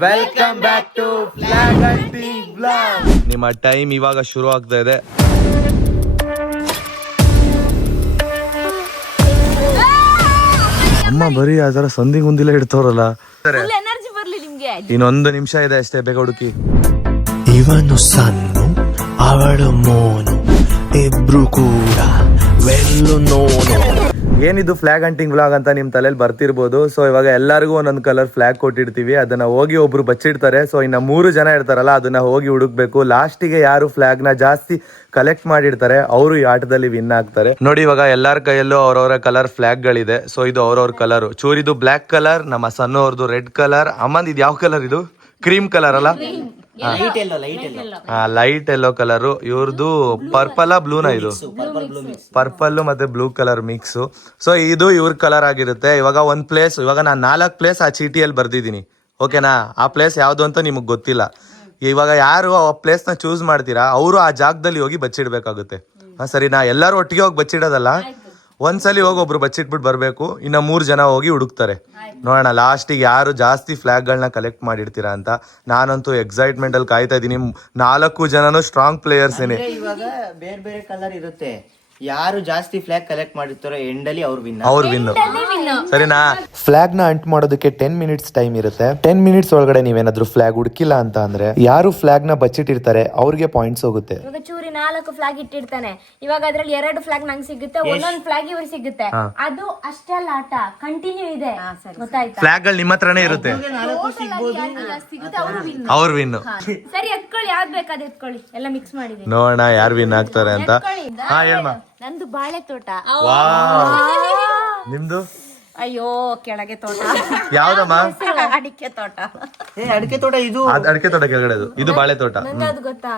Welcome back to flag hunting vlog. ನಿಮ್ಮ time ಇವಾಗ ಶುರು ಆಗ್ತಾ ಇದೆ. ಅಮ್ಮ ಬರೀ ಅದರ ಸಂಧಿ ಗುಂದಿಲ್ಲ ಇಡ್ತವ್ರಲ್ಲ. ಇನ್ನೊಂದು ನಿಮಿಷ ಇದೆ ಅಷ್ಟೇ, ಬೇಗ ಹುಡುಕಿ. ಇವನು ಸನ್ನು ಅವಳು ಮೋನು, ಇಬ್ರು ಕೂಡ ವೆಲ್ಲು ನೋನು. ಏನಿದು ಫ್ಲಾಗ್ ಹಂಟಿಂಗ್ ವ್ಲಾಗ್ ಅಂತ ನಿಮ್ ತಲೆಯಲ್ಲಿ ಬರ್ತಿರ್ಬೋದು. ಸೊ ಇವಾಗ ಎಲ್ಲರಿಗೂ ಒಂದೊಂದು ಕಲರ್ ಫ್ಲಾಗ್ ಕೊಟ್ಟಿರ್ತೀವಿ, ಅದನ್ನ ಹೋಗಿ ಒಬ್ರು ಬಚ್ಚಿಡ್ತಾರೆ. ಸೊ ಇನ್ನ 3 ಜನ ಇರ್ತಾರಲ್ಲ, ಅದನ್ನ ಹೋಗಿ ಹುಡುಕ್ಬೇಕು. ಲಾಸ್ಟಿಗೆ ಯಾರು ಫ್ಲಾಗ್ ನ ಜಾಸ್ತಿ ಕಲೆಕ್ಟ್ ಮಾಡಿರ್ತಾರೆ ಅವರು ಈ ಆಟದಲ್ಲಿ ವಿನ್ ಆಗ್ತಾರೆ. ನೋಡಿ ಇವಾಗ ಎಲ್ಲಾರ ಕೈಯಲ್ಲೂ ಅವ್ರವ್ರ ಕಲರ್ ಫ್ಲಾಗ್ ಗಳಿದೆ. ಸೊ ಇದು ಅವ್ರವ್ರ ಕಲರ್. ಚೂರಿದು ಬ್ಲಾಕ್ ಕಲರ್, ನಮ್ಮ ಸಣ್ಣ ಅವ್ರದ್ದು ರೆಡ್ ಕಲರ್. ಅಮ್ಮಂದ್ ಇದು ಯಾವ ಕಲರ್? ಇದು ಕ್ರೀಮ್ ಕಲರ್ ಅಲ್ಲ, ಲೈಟ್ ಎಲ್ಲೋ ಕಲರ್. ಇವ್ರದ್ದು ಪರ್ಪಲ್ ಬ್ಲೂನ, ಇದು ಪರ್ಪಲ್ ಮತ್ತೆ ಬ್ಲೂ ಕಲರ್ ಮಿಕ್ಸ್. ಸೊ ಇದು ಇವ್ರ ಕಲರ್ ಆಗಿರುತ್ತೆ. ಇವಾಗ ಒಂದ್ ಪ್ಲೇಸ್, ಇವಾಗ ನಾನು 4 ಪ್ಲೇಸ್ ಆ ಚೀಟಿಯಲ್ಲಿ ಬರ್ದಿದ್ದೀನಿ, ಓಕೆನಾ? ಆ ಪ್ಲೇಸ್ ಯಾವ್ದು ಅಂತ ನಿಮಗ್ ಗೊತ್ತಿಲ್ಲ. ಇವಾಗ ಯಾರು ಆ ಪ್ಲೇಸ್ ನ ಚೂಸ್ ಮಾಡ್ತೀರಾ ಅವರು ಆ ಜಾಗದಲ್ಲಿ ಹೋಗಿ ಬಚ್ಚಿಡ್ಬೇಕಾಗುತ್ತೆ. ಸರಿನಾ? ಎಲ್ಲರೂ ಒಟ್ಟಿಗೆ ಹೋಗಿ ಬಚ್ಚಿಡೋದಲ್ಲ, ಒಂದ್ಸಲಿ ಹೋಗಿ ಒಬ್ರು ಬಚ್ಚಿಟ್ಬಿಟ್ಟು ಬರ್ಬೇಕು. ಇನ್ನ 3 ಜನ ಹೋಗಿ ಹುಡುಕ್ತಾರೆ. ನೋಡೋಣ ಲಾಸ್ಟಿಗೆ ಯಾರು ಜಾಸ್ತಿ ಫ್ಲಾಗ್ ಗಳನ್ನ ಕಲೆಕ್ಟ್ ಮಾಡಿರ್ತೀರಾ ಅಂತ. ನಾನಂತೂ ಎಕ್ಸೈಟ್ಮೆಂಟ್ ಅಲ್ಲಿ ಕಾಯ್ತಾ ಇದೀನಿ. 4 ಜನನು ಸ್ಟ್ರಾಂಗ್ ಪ್ಲೇಯರ್ಸ್ ಏನೆ. ಇವಾಗ ಬೇರೆ ಬೇರೆ ಕಲರ್ ಇರುತ್ತೆ. ಯಾರು ಜಾಸ್ತಿ ಫ್ಲಾಗ್ ಕಲೆಕ್ಟ್ ಮಾಡಿರ್ತಾರೋ ಎಂಡಲ್ಲಿ ಅವ್ರು ವಿನ್. ಸರಿನಾ? ಫ್ಲಾಗ್ ನ ಅಂಟ್ ಮಾಡೋದಕ್ಕೆ 10 ಮಿನಿಟ್ಸ್ ಟೈಮ್ ಇರುತ್ತೆ. 10 ಮಿನಿಟ್ಸ್ ಒಳಗಡೆ ನೀವೇನಾದ್ರೂ ಫ್ಲಾಗ್ ಹುಡುಕಿಲ್ಲ ಅಂತ ಅಂದ್ರೆ ಯಾರು ಫ್ಲಾಗ್ ನ ಬಚ್ಚಿಟ್ಟಿರ್ತಾರೆ ಅವ್ರಿಗೆ ಪಾಯಿಂಟ್ಸ್ ಹೋಗುತ್ತೆ. ಇವಾಗ ಚೂರಿ 4 ಫ್ಲಾಗ್ ಇಟ್ಟಿರ್ತಾನೆ. ಇವಾಗ ಅದ್ರಲ್ಲಿ 2 ಫ್ಲಾಗ್ ನಂಗೆ ಸಿಗುತ್ತೆ, ಒಂದೊಂದು ಫ್ಲಾಗ್ ಇವ್ರು ಸಿಗುತ್ತೆ. ಅದು ಅಷ್ಟೇ ಅಲ್ಲ, ಆಟ ಕಂಟಿನ್ಯೂ ಇದೆ, ಗೊತ್ತಾಯ್ತಾ? ಫ್ಲಾಗ್ ಗಳು ನಿಮ್ಮ ಹತ್ರನೇ ಇರುತ್ತೆ, ಅವ್ರು ವಿನ್. ಸರಿ ಎತ್ಕೊಳ್ಳಿ, ಯಾವ್ದು ಬೇಕಾದ ಎತ್ಕೊಳ್ಳಿ, ಎಲ್ಲ ಮಿಕ್ಸ್ ಮಾಡಿದೀನಿ. ನೋಡೋಣ ಯಾರು ವಿನ್ ಆಗ್ತಾರೆ ಅಂತ. ಹಾ ಹೇಳಮ್ಮ. ನಂದು ಬಾಳೆ ತೋಟ. ನಿಮ್ದು? ಅಯ್ಯೋ ಕೆಳಗೆ ತೋಟ. ಯಾವ್ದಮ್ಮ? ಅಡಿಕೆ ತೋಟ. ಅಡಿಕೆ ತೋಟ. ಇದು ಅಡಿಕೆ ತೋಟ ಕೆಳಗಡೆ, ಇದು ಬಾಳೆ ತೋಟ. ನಂದು ಅದು ಗೊತ್ತಾ,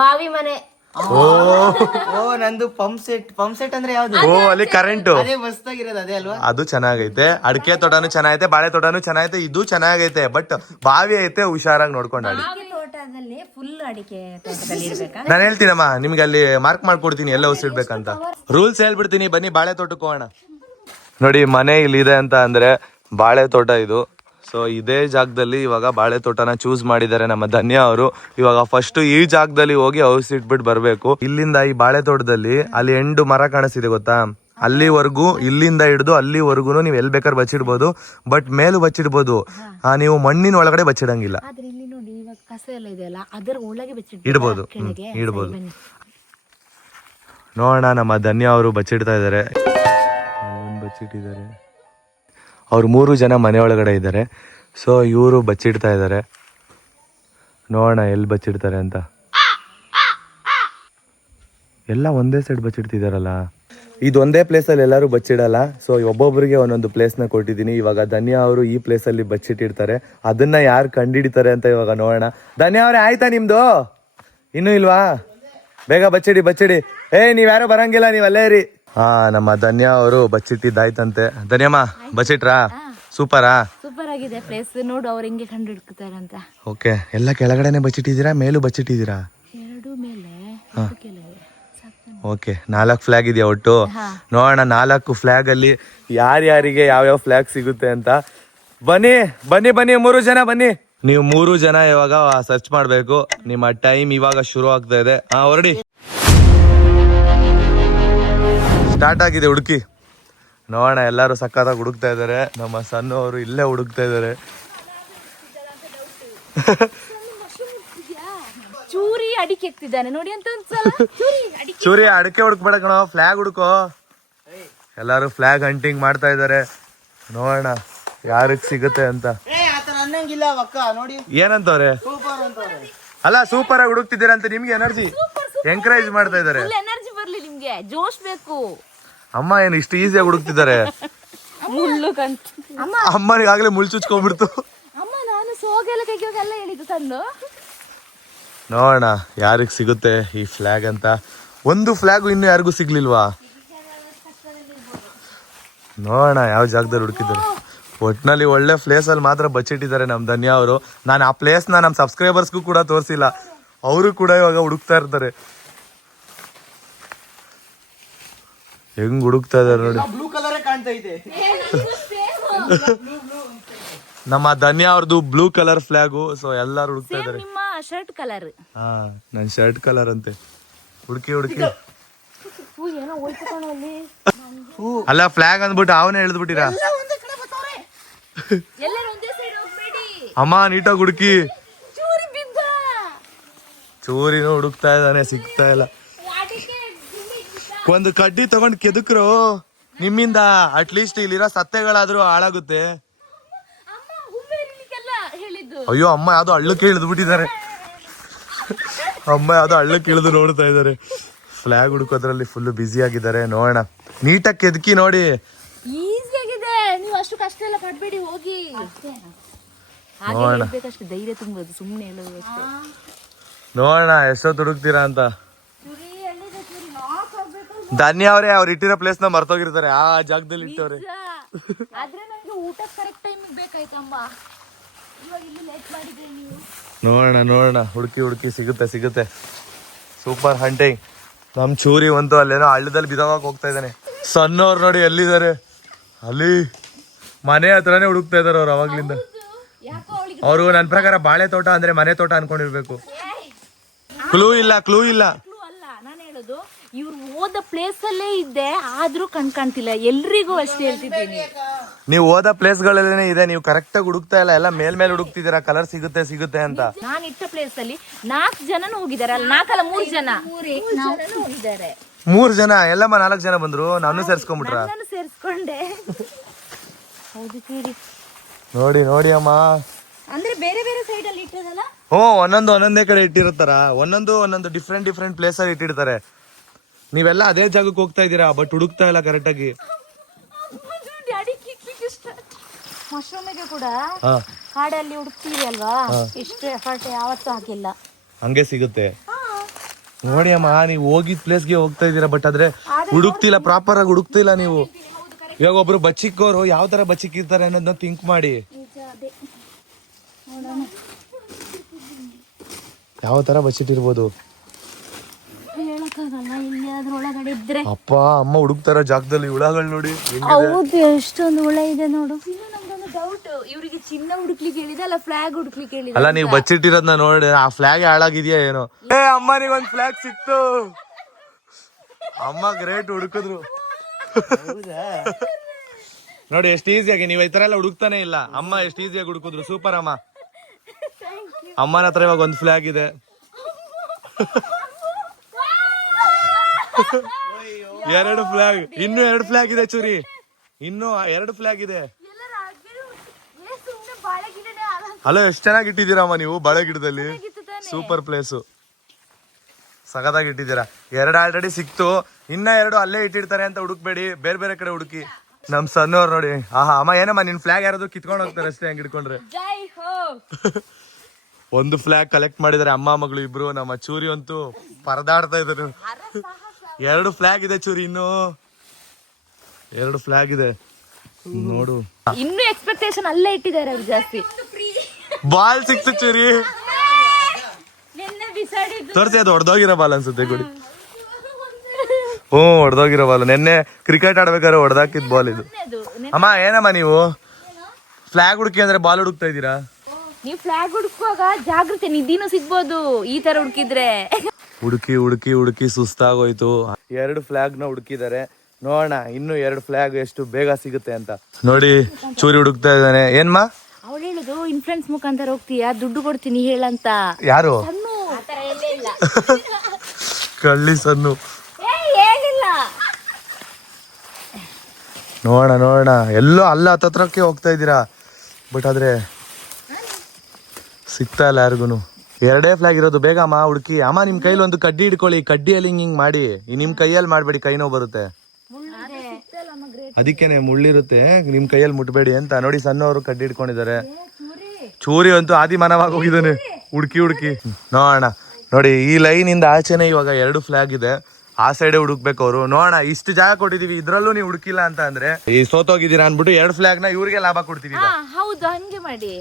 ಬಾವಿ ಮನೆ. ಓ ನಂದು ಪಂಪ್ ಸೆಟ್ ಅಂದ್ರೆ ಯಾವ್ದು? ಓ ಅಲ್ಲಿ ಕರೆಂಟ್. ಅದೇ ಮಸ್ತಾಗಿರೋದು ಅದೇ ಅಲ್ವಾ? ಅದು ಚೆನ್ನಾಗೈತೆ. ಅಡಿಕೆ ತೋಟನು ಚೆನ್ನಾಗೈತೆ, ಬಾಳೆ ತೋಟನು ಚೆನ್ನಾಗೈತೆ, ಇದು ಚೆನ್ನಾಗೈತೆ. ಬಟ್ ಬಾವಿ ಐತೆ, ಹುಷಾರಾಗಿ ನೋಡ್ಕೊಂಡು ಆಡಿ. ತೋಟದಲ್ಲಿ ಫುಲ್ ಅಡಿಕೆ ತೋಟದಲ್ಲಿ ಇರ್ಬೇಕಾ? ನಾನು ಹೇಳ್ತೀನಮ್ಮ ನಿಮ್ಗೆ, ಅಲ್ಲಿ ಮಾರ್ಕ್ ಮಾಡ್ಕೊಡ್ತೀನಿ ಎಲ್ಲ ಉಸಿಡ್ಬೇಕಂತ. ರೂಲ್ಸ್ ಹೇಳ್ಬಿಡ್ತೀನಿ, ಬನ್ನಿ ಬಾಳೆ ತೋಟಕ್ಕೆ ಹೋಗೋಣ. ನೋಡಿ ಮನೆ ಇಲ್ಲಿದೆ ಅಂತ ಅಂದ್ರೆ ಬಾಳೆ ತೋಟ ಇದು. ಸೊ ಇದೇ ಜಾಗದಲ್ಲಿ ಇವಾಗ ಬಾಳೆ ತೋಟನ ಚೂಸ್ ಮಾಡಿದ್ದಾರೆ ನಮ್ಮ ಧನ್ಯ ಅವರು. ಇವಾಗ ಫಸ್ಟ್ ಈ ಜಾಗದಲ್ಲಿ ಹೋಗಿ ಔಸಿಟ್ಬಿಟ್ಟು ಬರ್ಬೇಕು. ಇಲ್ಲಿಂದ ಈ ಬಾಳೆ ತೋಟದಲ್ಲಿ ಅಲ್ಲಿ ಎಂಡು ಮರ ಕಾಣಿಸ್ತಿದೆ ಗೊತ್ತಾ, ಅಲ್ಲಿವರೆಗೂ, ಇಲ್ಲಿಂದ ಹಿಡಿದು ಅಲ್ಲಿವರೆಗೂ ನೀವು ಎಲ್ಲಿ ಬೇಕಾದ್ರೆ ಬಚ್ಚಿಡ್ಬೋದು. ಬಟ್ ಮೇಲೂ ಬಚ್ಚಿಡ್ಬೋದು, ನೀವು ಮಣ್ಣಿನ ಒಳಗಡೆ ಬಚ್ಚಿಡಂಗಿಲ್ಲ. ಕಸ ಎಲ್ಲ ಇದೆಯಲ್ಲ, ಅದರ ಒಳಗೆ ಇಡ್ಬೋದು, ಇಡ್ಬೋದು. ನೋಡೋಣ ನಮ್ಮ ಧನ್ಯ ಅವರು ಬಚ್ಚಿಡ್ತಾ ಇದ್ದಾರೆ. ಬಚ್ಚಿಟ್ಟಿದ್ದಾರೆ. ಅವ್ರು 3 ಜನ ಮನೆ ಒಳಗಡೆ ಇದ್ದಾರೆ. ಸೊ ಇವರು ಬಚ್ಚಿಡ್ತಾ ಇದ್ದಾರೆ. ನೋಡೋಣ ಎಲ್ಲಿ ಬಚ್ಚಿಡ್ತಾರೆ ಅಂತ. ಎಲ್ಲ ಒಂದೇ ಸೈಡ್ ಬಚ್ಚಿಡ್ತಿದಾರಲ್ಲ. ಇದೊಂದೇ ಪ್ಲೇಸಲ್ಲಿ ಎಲ್ಲರೂ ಬಚ್ಚಿಡಲ್ಲ. ಸೊ ಒಬ್ಬೊಬ್ಬರಿಗೆ ಒಂದೊಂದು ಪ್ಲೇಸ್ನ ಕೊಟ್ಟಿದ್ದೀನಿ. ಇವಾಗ ಧನ್ಯ ಅವರು ಈ ಪ್ಲೇಸಲ್ಲಿ ಬಚ್ಚಿಟ್ಟಿರ್ತಾರೆ. ಅದನ್ನ ಯಾರು ಕಂಡಿಡಿತಾರೆ ಅಂತ ಇವಾಗ ನೋಡೋಣ. ಧನ್ಯ ಅವರೇ, ಆಯ್ತಾ ನಿಮ್ದು? ಇನ್ನೂ ಇಲ್ವಾ? ಬೇಗ ಬಚ್ಚಿಡಿ. ನೀವ್ಯಾರು ಬರಂಗಿಲ್ಲ, ನೀವ್ ಅಲ್ಲೇ ಇರಿ. ನಮ್ಮ ಧನ್ಯ ಅವರು ಬಚ್ಚಿಟ್ಟಿದ್ದಾಯ್ತಂತೆ. ಧನ್ಯಮ್ಮ ಬಚ್ಚಿಟ್ರಾ? ಸೂಪರಾ? ಸೂಪರ್ ಆಗಿದೆ ಪ್ಲೇಸ್. ನೋಡು ಅವ್ರು ಹೆಂಗೆ ಕಂಡು ಹಿಡ್ಕುತ್ತಾರೆ ಅಂತ. ಓಕೆ, ಎಲ್ಲ ಕೆಳಗಡೆನೆ ಬಚ್ಚಿಟ್ಟಿದ್ದೀರಾ, ಮೇಲೂ ಬಚ್ಚಿಟ್ಟಿದ್ದೀರಾ? 2 ಮೇಲೆ. ಓಕೆ, 4 ಫ್ಲಾಗ್ ಇದೆಯಾ ಒಟ್ಟು? ನೋಡೋಣ 4 ಫ್ಲಾಗ್ ಅಲ್ಲಿ ಯಾರ್ಯಾರಿಗೆ ಯಾವ್ಯಾವ ಫ್ಲಾಗ್ ಸಿಗುತ್ತೆ ಅಂತ. ಬನ್ನಿ 3 ಜನ ಬನ್ನಿ. ನೀವು 3 ಜನ ಇವಾಗ ಸರ್ಚ್ ಮಾಡ್ಬೇಕು. ನಿಮ್ಮ ಟೈಮ್ ಇವಾಗ ಶುರು ಆಗ್ತಾ ಇದೆ. ಹೊರಡಿ. ಸ್ಟಾರ್ಟ್ ಆಗಿದೆ ಹುಡುಕಿ. ನೋಡೋಣ, ಎಲ್ಲರೂ ಸಕ್ಕತ್ತಾಗಿ ಹುಡುಕ್ತಾ ಇದ್ದಾರೆ. ನಮ್ಮ ಸಣ್ಣ ಅವರು ಇಲ್ಲೇ ಹುಡುಕ್ತಾ ಇದ್ದಾರೆ. ಚೂರಿ ಅಡಿಕೆ ಎಕ್ತಿದ್ದಾನೆ ನೋಡಿ ಅಂತ ಚೂರಿ ಅಡಿಕೆ ಹುಡುಕ್ಬೇಡ ಕಣೋ, ಫ್ಲಾಗ್ ಹುಡುಕೋ. ಎಲ್ಲಾರು ಫ್ಲಾಗ್ ಹಂಟಿಂಗ್ ಮಾಡ್ತಾ ಇದ್ದಾರೆ. ನೋಡೋಣ ಯಾರಿಗೆ ಸಿಗುತ್ತೆ ಅಂತ. ಏನಂತವ್ರೆ? ಅಲ್ಲ, ಸೂಪರ್ ಆಗಿ ಹುಡುಕ್ತಿದ್ದೀರಾ ಅಂತ ನಿಮ್ಗೆ ಎನರ್ಜಿ ಎಂಕರೇಜ್ ಮಾಡ್ತಾ ಇದ್ದಾರೆ. ಎನರ್ಜಿ ಬರ್ಲಿ ನಿಮ್ಗೆ, ಜೋಶ್ ಬೇಕು. ಅಮ್ಮ ಏನು ಇಷ್ಟು ಈಸಿಯಾಗಿ ಹುಡುಕ್ತಿದ್ದಾರೆ? ಅಮ್ಮನಿಗೆ ಆಗ್ಲೇ ಮುಳ್ಳು ಚುಚ್ಕೊಂಡ್ಬಿಡ್ತು. ಅಮ್ಮ ನಾನು ಸೋಗೆಲ್ಲ ತೆಗಿಯೋಗೆಲ್ಲ ಹೇಳಿದ್ದು ತಂದು. ನೋಡೋಣ ಯಾರಿಗೆ ಸಿಗುತ್ತೆ ಈ ಫ್ಲಾಗ್ ಅಂತ. ಒಂದು ಫ್ಲಾಗು ಇನ್ನು ಯಾರಿಗೂ ಸಿಗ್ಲಿಲ್ವಾ? ನೋಡೋಣ ಯಾವ ಜಾಗದಲ್ಲಿ ಹುಡುಕಿದ್ದಾರೆ. ಒಟ್ಟಿನಲ್ಲಿ ಒಳ್ಳೆ ಪ್ಲೇಸ್ ಅಲ್ಲಿ ಮಾತ್ರ ಬಚ್ಚಿಟ್ಟಿದ್ದಾರೆ ನಮ್ಮ ಧನ್ಯ ಅವರು. ನಾನು ಆ ಪ್ಲೇಸ್ನ ನಮ್ಮ ಸಬ್ಸ್ಕ್ರೈಬರ್ಸ್ಗೂ ಕೂಡ ತೋರಿಸಿಲ್ಲ. ಅವರು ಕೂಡ ಇವಾಗ ಹುಡುಕ್ತಾ ಇರ್ತಾರೆ. ಹೆಂಗ್ ಹುಡುಕ್ತಾ ಇದಾರೆ ನೋಡಿ. ಬ್ಲೂ ಕಲರ್ ಕಾಣ್ತಾ ಇದೆ. ನಮ್ಮ ಧನ್ಯ ಅವ್ರದ್ದು ಬ್ಲೂ ಕಲರ್ ಫ್ಲಾಗು. ಸೊ ಎಲ್ಲಾರು ಹುಡುಕ್ತಾ ಇದಾರೆ. ನಿಮ್ಮ ಶರ್ಟ್ ಕಲರ್. ಹಾ ನನ್ ಶರ್ಟ್ ಕಲರ್ ಅಂತೆ. ಹುಡುಕಿ ಏನೋ ಹೋಯ್ತು ಕಣೋ ಅಲ್ಲಿ. ಅಲ್ಲ ಫ್ಲಾಗ್ ಅಂದ್ಬಿಟ್ಟು ಅವನೇ ಎಳ್ದ್ಬಿಟ್ಟಿರಾ. ಎಲ್ಲರೂ ಒಂದೇ ಸೈಡ್ ಹೋಗ್ಬೇಡಿ. ಅಮ್ಮ ನೀಟಾಗಿ ಹುಡುಕಿ. ಚೂರಿ ಬಿದ್ದ. ಚೂರಿನೂ ಹುಡುಕ್ತಾ ಇದ್ದಾನೆ, ಸಿಗ್ತಾ ಇಲ್ಲ. ಒಂದು ಕಡ್ಡಿ ತಗೊಂಡ್ ಕೆದಕ್ರು ನಿಮ್ಮಿಂದ ಅಟ್ಲೀಸ್ಟ್ ಇಲ್ಲಿರೋ ಸತ್ತೆಗಳಾದ್ರೂ ಹಾಳಾಗುತ್ತೆ. ಅಯ್ಯೋ ಅಮ್ಮ ಯಾವ್ದೋ ಹಳ್ಳಕ್ಕೆ ಇಳಿದು ಬಿಟ್ಟಿದ್ದಾರೆ. ಅಮ್ಮ ಯಾವ್ದೋ ಹಳ್ಳಕ್ಕೆ ಇಳಿದು ನೋಡ್ತಾ ಇದಾರೆ. ಫ್ಲಾಗ್ ಹುಡುಕೋದ್ರಲ್ಲಿ ಫುಲ್ ಬ್ಯುಸಿ ಆಗಿದ್ದಾರೆ. ನೋಡೋಣ, ನೀಟಾಗಿ ಕೆದಕಿ ನೋಡಿ. ಈಸಿ ಆಗಿದೆ, ನೀವು ಅಷ್ಟು ಕಷ್ಟ ಎಲ್ಲ ಪಡ್ಬೇಡಿ, ಹೋಗಿ. ನೋಡೋಣ ಅಷ್ಟು ಧೈರ್ಯ ತುಂಬೋದು, ಸುಮ್ಮನೆ ಹೇಳೋದು ಅಷ್ಟೇ. ನೋಡೋಣ ಎಷ್ಟೊತ್ತು ಹುಡುಕ್ತೀರಾ ಅಂತ. ಧನ್ಯ ಅವರೇ ಅವ್ರು ಇಟ್ಟಿರೋ ಪ್ಲೇಸ್ ನ ಮರ್ತೋಗಿರ್ತಾರೆ, ಆ ಜಾಗದಲ್ಲಿ ಇಟ್ಟವ್ರೆ. ಆದ್ರೆ ನಂಗೆ ಊಟ ಕರೆಕ್ಟ್ ಟೈಮ್ ಬೇಕಾಯ್ತಮ್ಮ. ಇವಾಗ ಇಲ್ಲಿ ಲೇಟ್ ಮಾಡಿದ್ರೆ ನೀವು. ನೋಡೋಣ ಹುಡುಕಿ ಸಿಗುತ್ತೆ. Super hunting. ನಮ್ ಚೂರಿ ಒಂದು ಅಲ್ಲೇನೋ ಹಳ್ಳದಲ್ಲಿ ಬಿದೋಗಕ್ ಹೋಗ್ತಾ ಇದ್ದಾನೆ. ಸಣ್ಣವ್ರು ನೋಡಿ ಎಲ್ಲಿದ್ದಾರೆ, ಅಲ್ಲಿ ಮನೆ ಹತ್ರನೇ ಹುಡುಕ್ತಾ ಇದಾರೆ ಅವ್ರು ಅವಾಗ್ಲಿಂದ. ಅವರು ನನ್ನ ಪ್ರಕಾರ ಬಾಳೆ ತೋಟ ಅಂದ್ರೆ ಮನೆ ತೋಟ ಅನ್ಕೊಂಡಿರ್ಬೇಕು. ಕ್ಲೂ ಇಲ್ಲ ಅಲ್ಲ, ನಾನು ಹೇಳೋದು ಇವ್ರು ಓದ ಪ್ಲೇಸ್ ಅಲ್ಲೇ ಇದ್ದೆ, ಆದ್ರೂ ಕಾಣ್ತಿಲ್ಲ. ಎಲ್ರಿಗೂ ಅಷ್ಟೇ ಹೇಳ್ತಿದ್ದೀನಿ, ನೀವು ಓದ ಪ್ಲೇಸ್ ಗಳಲ್ಲೇನೆ ಇದೆ, ನೀವು ಕರೆಕ್ಟ್ ಆಗಿ ಹುಡುಕ್ತಾ ಇಲ್ಲ, ಎಲ್ಲ ಮೇಲ್ ಹುಡುಕ್ತಿದ್ದೀರಾ ಕಲರ್ ಸಿಗುತ್ತೆ ಅಂತ. ನಾನು ಇಟ್ಟ ಪ್ಲೇಸ್ ಅಲ್ಲಿ 4 ಜನನು ಹೋಗಿದ್ದಾರೆ. ಅಲ್ಲ 4 ಅಲ್ಲ 3 ಜನ ಹೋಗಿದ್ದಾರೆ. 3 ಜನ ಎಲ್ಲಮ್ಮ 4 ಜನ ಬಂದ್ರು, ನಾನು ಸೇರ್ಸ್ಕೊಂಡ್ಬಿಟ್ರ. ನಾನು ಸೇರ್ಸ್ಕೊಂಡೆ. ಹೌದು ಸರಿ, ನೋಡಿ ಅಮ್ಮ. ಅಂದ್ರೆ ಬೇರೆ ಬೇರೆ ಸೈಡ್ ಅಲ್ಲಿ ಇಟ್ಟದಲ್ಲ. ಒಂದೊಂದೇ ಕಡೆ ಇಟ್ಟಿರ್ತಾರ, ಒಂದೊಂದು ಡಿಫ್ರೆಂಟ್ ಪ್ಲೇಸ್ ಅಲ್ಲಿ ಇಟ್ಟಿರ್ತಾರೆ. ನೀವೆಲ್ಲ ಅದೇ ಜಾಗಕ್ಕೆ ಹೋಗ್ತಾ ಇದೀರಾ, ಬಟ್ ಹುಡುಕ್ತಾ ಇಲ್ಲ ಕರೆಕ್ಟ್ ಆಗಿ. ಮಶ್ರೂಮಿಗೆ ಕೂಡ ಕಾಡಲ್ಲಿ ಹುಡುಕ್ತೀವಿ ಅಲ್ವಾ, ಇಷ್ಟು ಎಫರ್ಟ್ ಯಾವತ್ತೂ ಹಾಕಿಲ್ಲ. ಹಂಗೆ ಸಿಗುತ್ತೆ ನೋಡಿ ಅಮ್ಮ. ನೀವು ಹೋಗಿದ್ ಪ್ಲೇಸ್ಗೆ ಹೋಗ್ತಾ ಇದೀರಾ, ಬಟ್ ಆದ್ರೆ ಹುಡುಕ್ತಿಲ್ಲ, ಪ್ರಾಪರ್ ಆಗಿ ಹುಡುಕ್ತಿಲ್ಲ ನೀವು. ಇವಾಗ ಒಬ್ರು ಬಚ್ಚಿಕ್ಕೋರು ಯಾವ ತರ ಬಚ್ಚಿಕ್ಕಿರ್ತಾರೆ ಅನ್ನೋದನ್ನ ಥಿಂಕ್ ಮಾಡಿ. ಯಾವ ತರ ಬಚ್ಚಿಟ್ಟಿರ್ಬೋದು ಒಳಗಡೆ ಇದ್ರೆ. ಅಪ್ಪ ಅಮ್ಮ ಹುಡುಕ್ತಾರ ಜಾಗದಲ್ಲಿ ಹುಳಗಳು ನೋಡಿ. ಹೌದು, ಎಷ್ಟೊಂದು ಹುಳ ಇದೆ ನೋಡು. ನಮ್ಗೊಂದು ಡೌಟ್, ಇವ್ರಿಗೆ ಚಿನ್ನ ಹುಡುಕ್ಲಿಕ್ಕೆ ಹೇಳಿದೆ ಅಲ್ಲ ಫ್ಲಾಗ್ ಹುಡುಕ್ಲಿಕ್ಕೆ ಹೇಳಿದೆ. ಅಲ್ಲ ನೀವು ಬಚ್ಚಿಟ್ಟಿರೋದನ್ನ ನೋಡಿ, ಆ ಫ್ಲಾಗ್ ಹಾಳಾಗಿದ್ಯಾ ಏನೋ. ಅಮ್ಮ ನೀಗೊಂದ್ ಫ್ಲಾಗ್ ಸಿಕ್ತು. ಅಮ್ಮ ಗ್ರೇಟ್ ಹುಡುಕಿದ್ರು ನೋಡಿ, ಎಷ್ಟು ಈಸಿಯಾಗಿ. ನೀವು ಈ ತರ ಎಲ್ಲ ಹುಡುಕ್ತಾನೆ ಇಲ್ಲ, ಅಮ್ಮ ಎಷ್ಟು ಈಸಿಯಾಗಿ ಹುಡುಕಿದ್ರು. ಸೂಪರ್ ಅಮ್ಮ. ಅಮ್ಮನ ಹತ್ರ ಇವಾಗ ಒಂದು ಫ್ಲಾಗ್ ಇದೆ. ಎರಡು ಫ್ಲಾಗ್, ಇನ್ನೂ 2 ಫ್ಲಾಗ್ ಇದೆ ಚೂರಿ, ಇನ್ನೂ 2 ಫ್ಲಾಗ್ ಇದೆ. ಅಲ್ಲ ಎಷ್ಟು ಚೆನ್ನಾಗಿ ಇಟ್ಟಿದ್ದೀರಮ್ಮ ನೀವು ಬಾಳೆ ಗಿಡದಲ್ಲಿ. ಸೂಪರ್ ಪ್ಲೇಸು, ಸಗದಾಗಿ ಇಟ್ಟಿದ್ದೀರಾ. 2 ಆಲ್ರೆಡಿ ಸಿಕ್ತು, ಇನ್ನ 2 ಅಲ್ಲೇ ಇಟ್ಟಿರ್ತಾರೆ ಅಂತ ಹುಡುಕ್ಬೇಡಿ, ಬೇರೆ ಕಡೆ ಹುಡುಕಿ. ನಮ್ ಸಣ್ಣವ್ರು ನೋಡಿ, ಆಹಾ ಅಮ್ಮ ಏನಮ್ಮ ನಿನ್ ಫ್ಲಾಗ್ ಯಾರಾದ್ರು ಕಿತ್ಕೊಂಡು ಹೋಗ್ತಾರೆ ಅಷ್ಟೇ ಹಂಗ್ ಹಿಡ್ಕೊಂಡ್ರೆ. ಒಂದು ಫ್ಲಾಗ್ ಕಲೆಕ್ಟ್ ಮಾಡಿದಾರೆ ಅಮ್ಮ ಮಗಳು ಇಬ್ರು. ನಮ್ಮ ಚೂರಿ ಅಂತೂ ಪರದಾಡ್ತಾ ಇದ್ರು. 2 ಫ್ಲಾಗ್ ಇದೆ ಚೂರಿ, ಇನ್ನು 2 ಫ್ಲಾಗ್ ಇದೆ ನೋಡು. ಇನ್ನು ಎಕ್ಸ್ಪೆಕ್ಟೇಷನ್ ಅಲ್ಲೇ ಇಟ್ಟಿದ್ದಾರೆ ಅವ್ರು ಜಾಸ್ತಿ. ಬಾಲ್ ಸಿಕ್ತು ಚೂರಿ, ತೋರ್ಸಿ. ಅದು ಹೊಡೆದೋಗಿರೋ ಬಾಲ್ ಅನ್ಸುತ್ತೆ ಕೊಡಿ. ಹೊಡೆದೋಗಿರೋ ಬಾಲ್, ನೆನ್ನೆ ಕ್ರಿಕೆಟ್ ಆಡ್ಬೇಕಾದ್ರೆ ಹೊಡೆದಾಕಿದ್ ಬಾಲ್ ಇದು. ಅಮ್ಮ ಏನಮ್ಮ ನೀವು ಫ್ಲಾಗ್ ಹುಡುಕಿ ಅಂದ್ರೆ ಬಾಲ್ ಹುಡುಕ್ತಾ ಇದ್ದೀರಾ? ನೀವು ಫ್ಲಾಗ್ ಹುಡುಕುವಾಗ ಜಾಗೃತಿ ನಿಧಿನೂ ಸಿಗ್ಬೋದು ಈ ತರ ಹುಡುಕಿದ್ರೆ. ಹುಡುಕಿ ಸುಸ್ತಾಗೋಯ್ತು. 2 ಫ್ಲಾಗ್ ನ ಹುಡುಕಿದ್ದಾರೆ. ನೋಡೋಣ ಇನ್ನು 2 ಫ್ಲಾಗ್ ಎಷ್ಟು ಬೇಗ ಸಿಗುತ್ತೆ ಅಂತ. ನೋಡಿ ಚೂರಿ ಹುಡುಕ್ತಾ ಇದ್ದಾನೆ. ಏನ್ಮ ಅವಳು ಹೇಳುದು ಇನ್ಫ್ಲುಯೆನ್ಸ್ ಮುಖಾಂತರ ಹೋಗ್ತೀಯಾ, ದುಡ್ಡು ಕೊಡ್ತೀನಿ ಹೇಳಂತ. ಯಾರು? ಕಳ್ಳಿ ಸನ್ನು. ನೋಡೋಣ ಎಲ್ಲೋ ಅಲ್ಲ ಹತ್ತತ್ರಕ್ಕೆ ಹೋಗ್ತಾ ಇದ್ದೀರಾ, ಬಟ್ ಆದ್ರೆ ಸಿಗ್ತಾ ಇಲ್ಲ ಯಾರಿಗೂನು. 2 ಫ್ಲಾಗ್ ಇರೋದು. ಬೇಗ ಅಮ್ಮ ಹುಡುಕಿ. ಅಮ್ಮ ನಿಮ್ ಕೈಲಿ ಒಂದು ಕಡ್ಡಿ ಹಿಡ್ಕೊಳ್ಳಿ, ಕಡ್ಡಿಯಲ್ಲಿ ಹಿಂಗ್ ಮಾಡಿ. ನಿಮ್ ಕೈಯಲ್ಲಿ ಮಾಡ್ಬೇಡಿ, ಕೈ ನೋವು ಬರುತ್ತೆ. ಅದಕ್ಕೇನೆ ಮುಳ್ಳಿರುತ್ತೆ, ನಿಮ್ ಕೈಯಲ್ಲಿ ಮುಟ್ಬೇಡಿ ಅಂತ. ನೋಡಿ ಸಣ್ಣವರು ಕಡ್ಡಿ ಹಿಡ್ಕೊಂಡಿದ್ದಾರೆ. ಚೂರಿ ಅಂತೂ ಆದಿ ಮನವಾಗಿ ಹೋಗಿದ್ದಾನೆ ಹುಡುಕಿ. ನೋಡೋಣ ನೋಡಿ, ಈ ಲೈನ್ ಇಂದ ಆಚೆನೆ ಇವಾಗ 2 ಫ್ಲಾಗ್ ಇದೆ, ಆ ಸೈಡೆ ಹುಡುಕ್ಬೇಕು ಅವರು. ನೋಡೋಣ ಇಷ್ಟು ಜಾಗ ಕೊಟ್ಟಿದೀವಿ, ಇದ್ರಲ್ಲೂ ನೀವು ಹುಡುಕಿಲ್ಲ ಅಂತ ಅಂದ್ರೆ ಈ ಸೋತೋಗಿದ್ದೀರಾ ಅನ್ಬಿಟ್ಟು 2 ಫ್ಲಾಗ್ ನ ಇವ್ರಿಗೆ ಲಾಭ ಕೊಡ್ತೀವಿ. ಹೌದು, ಹಂಗೆ ಮಾಡಿ.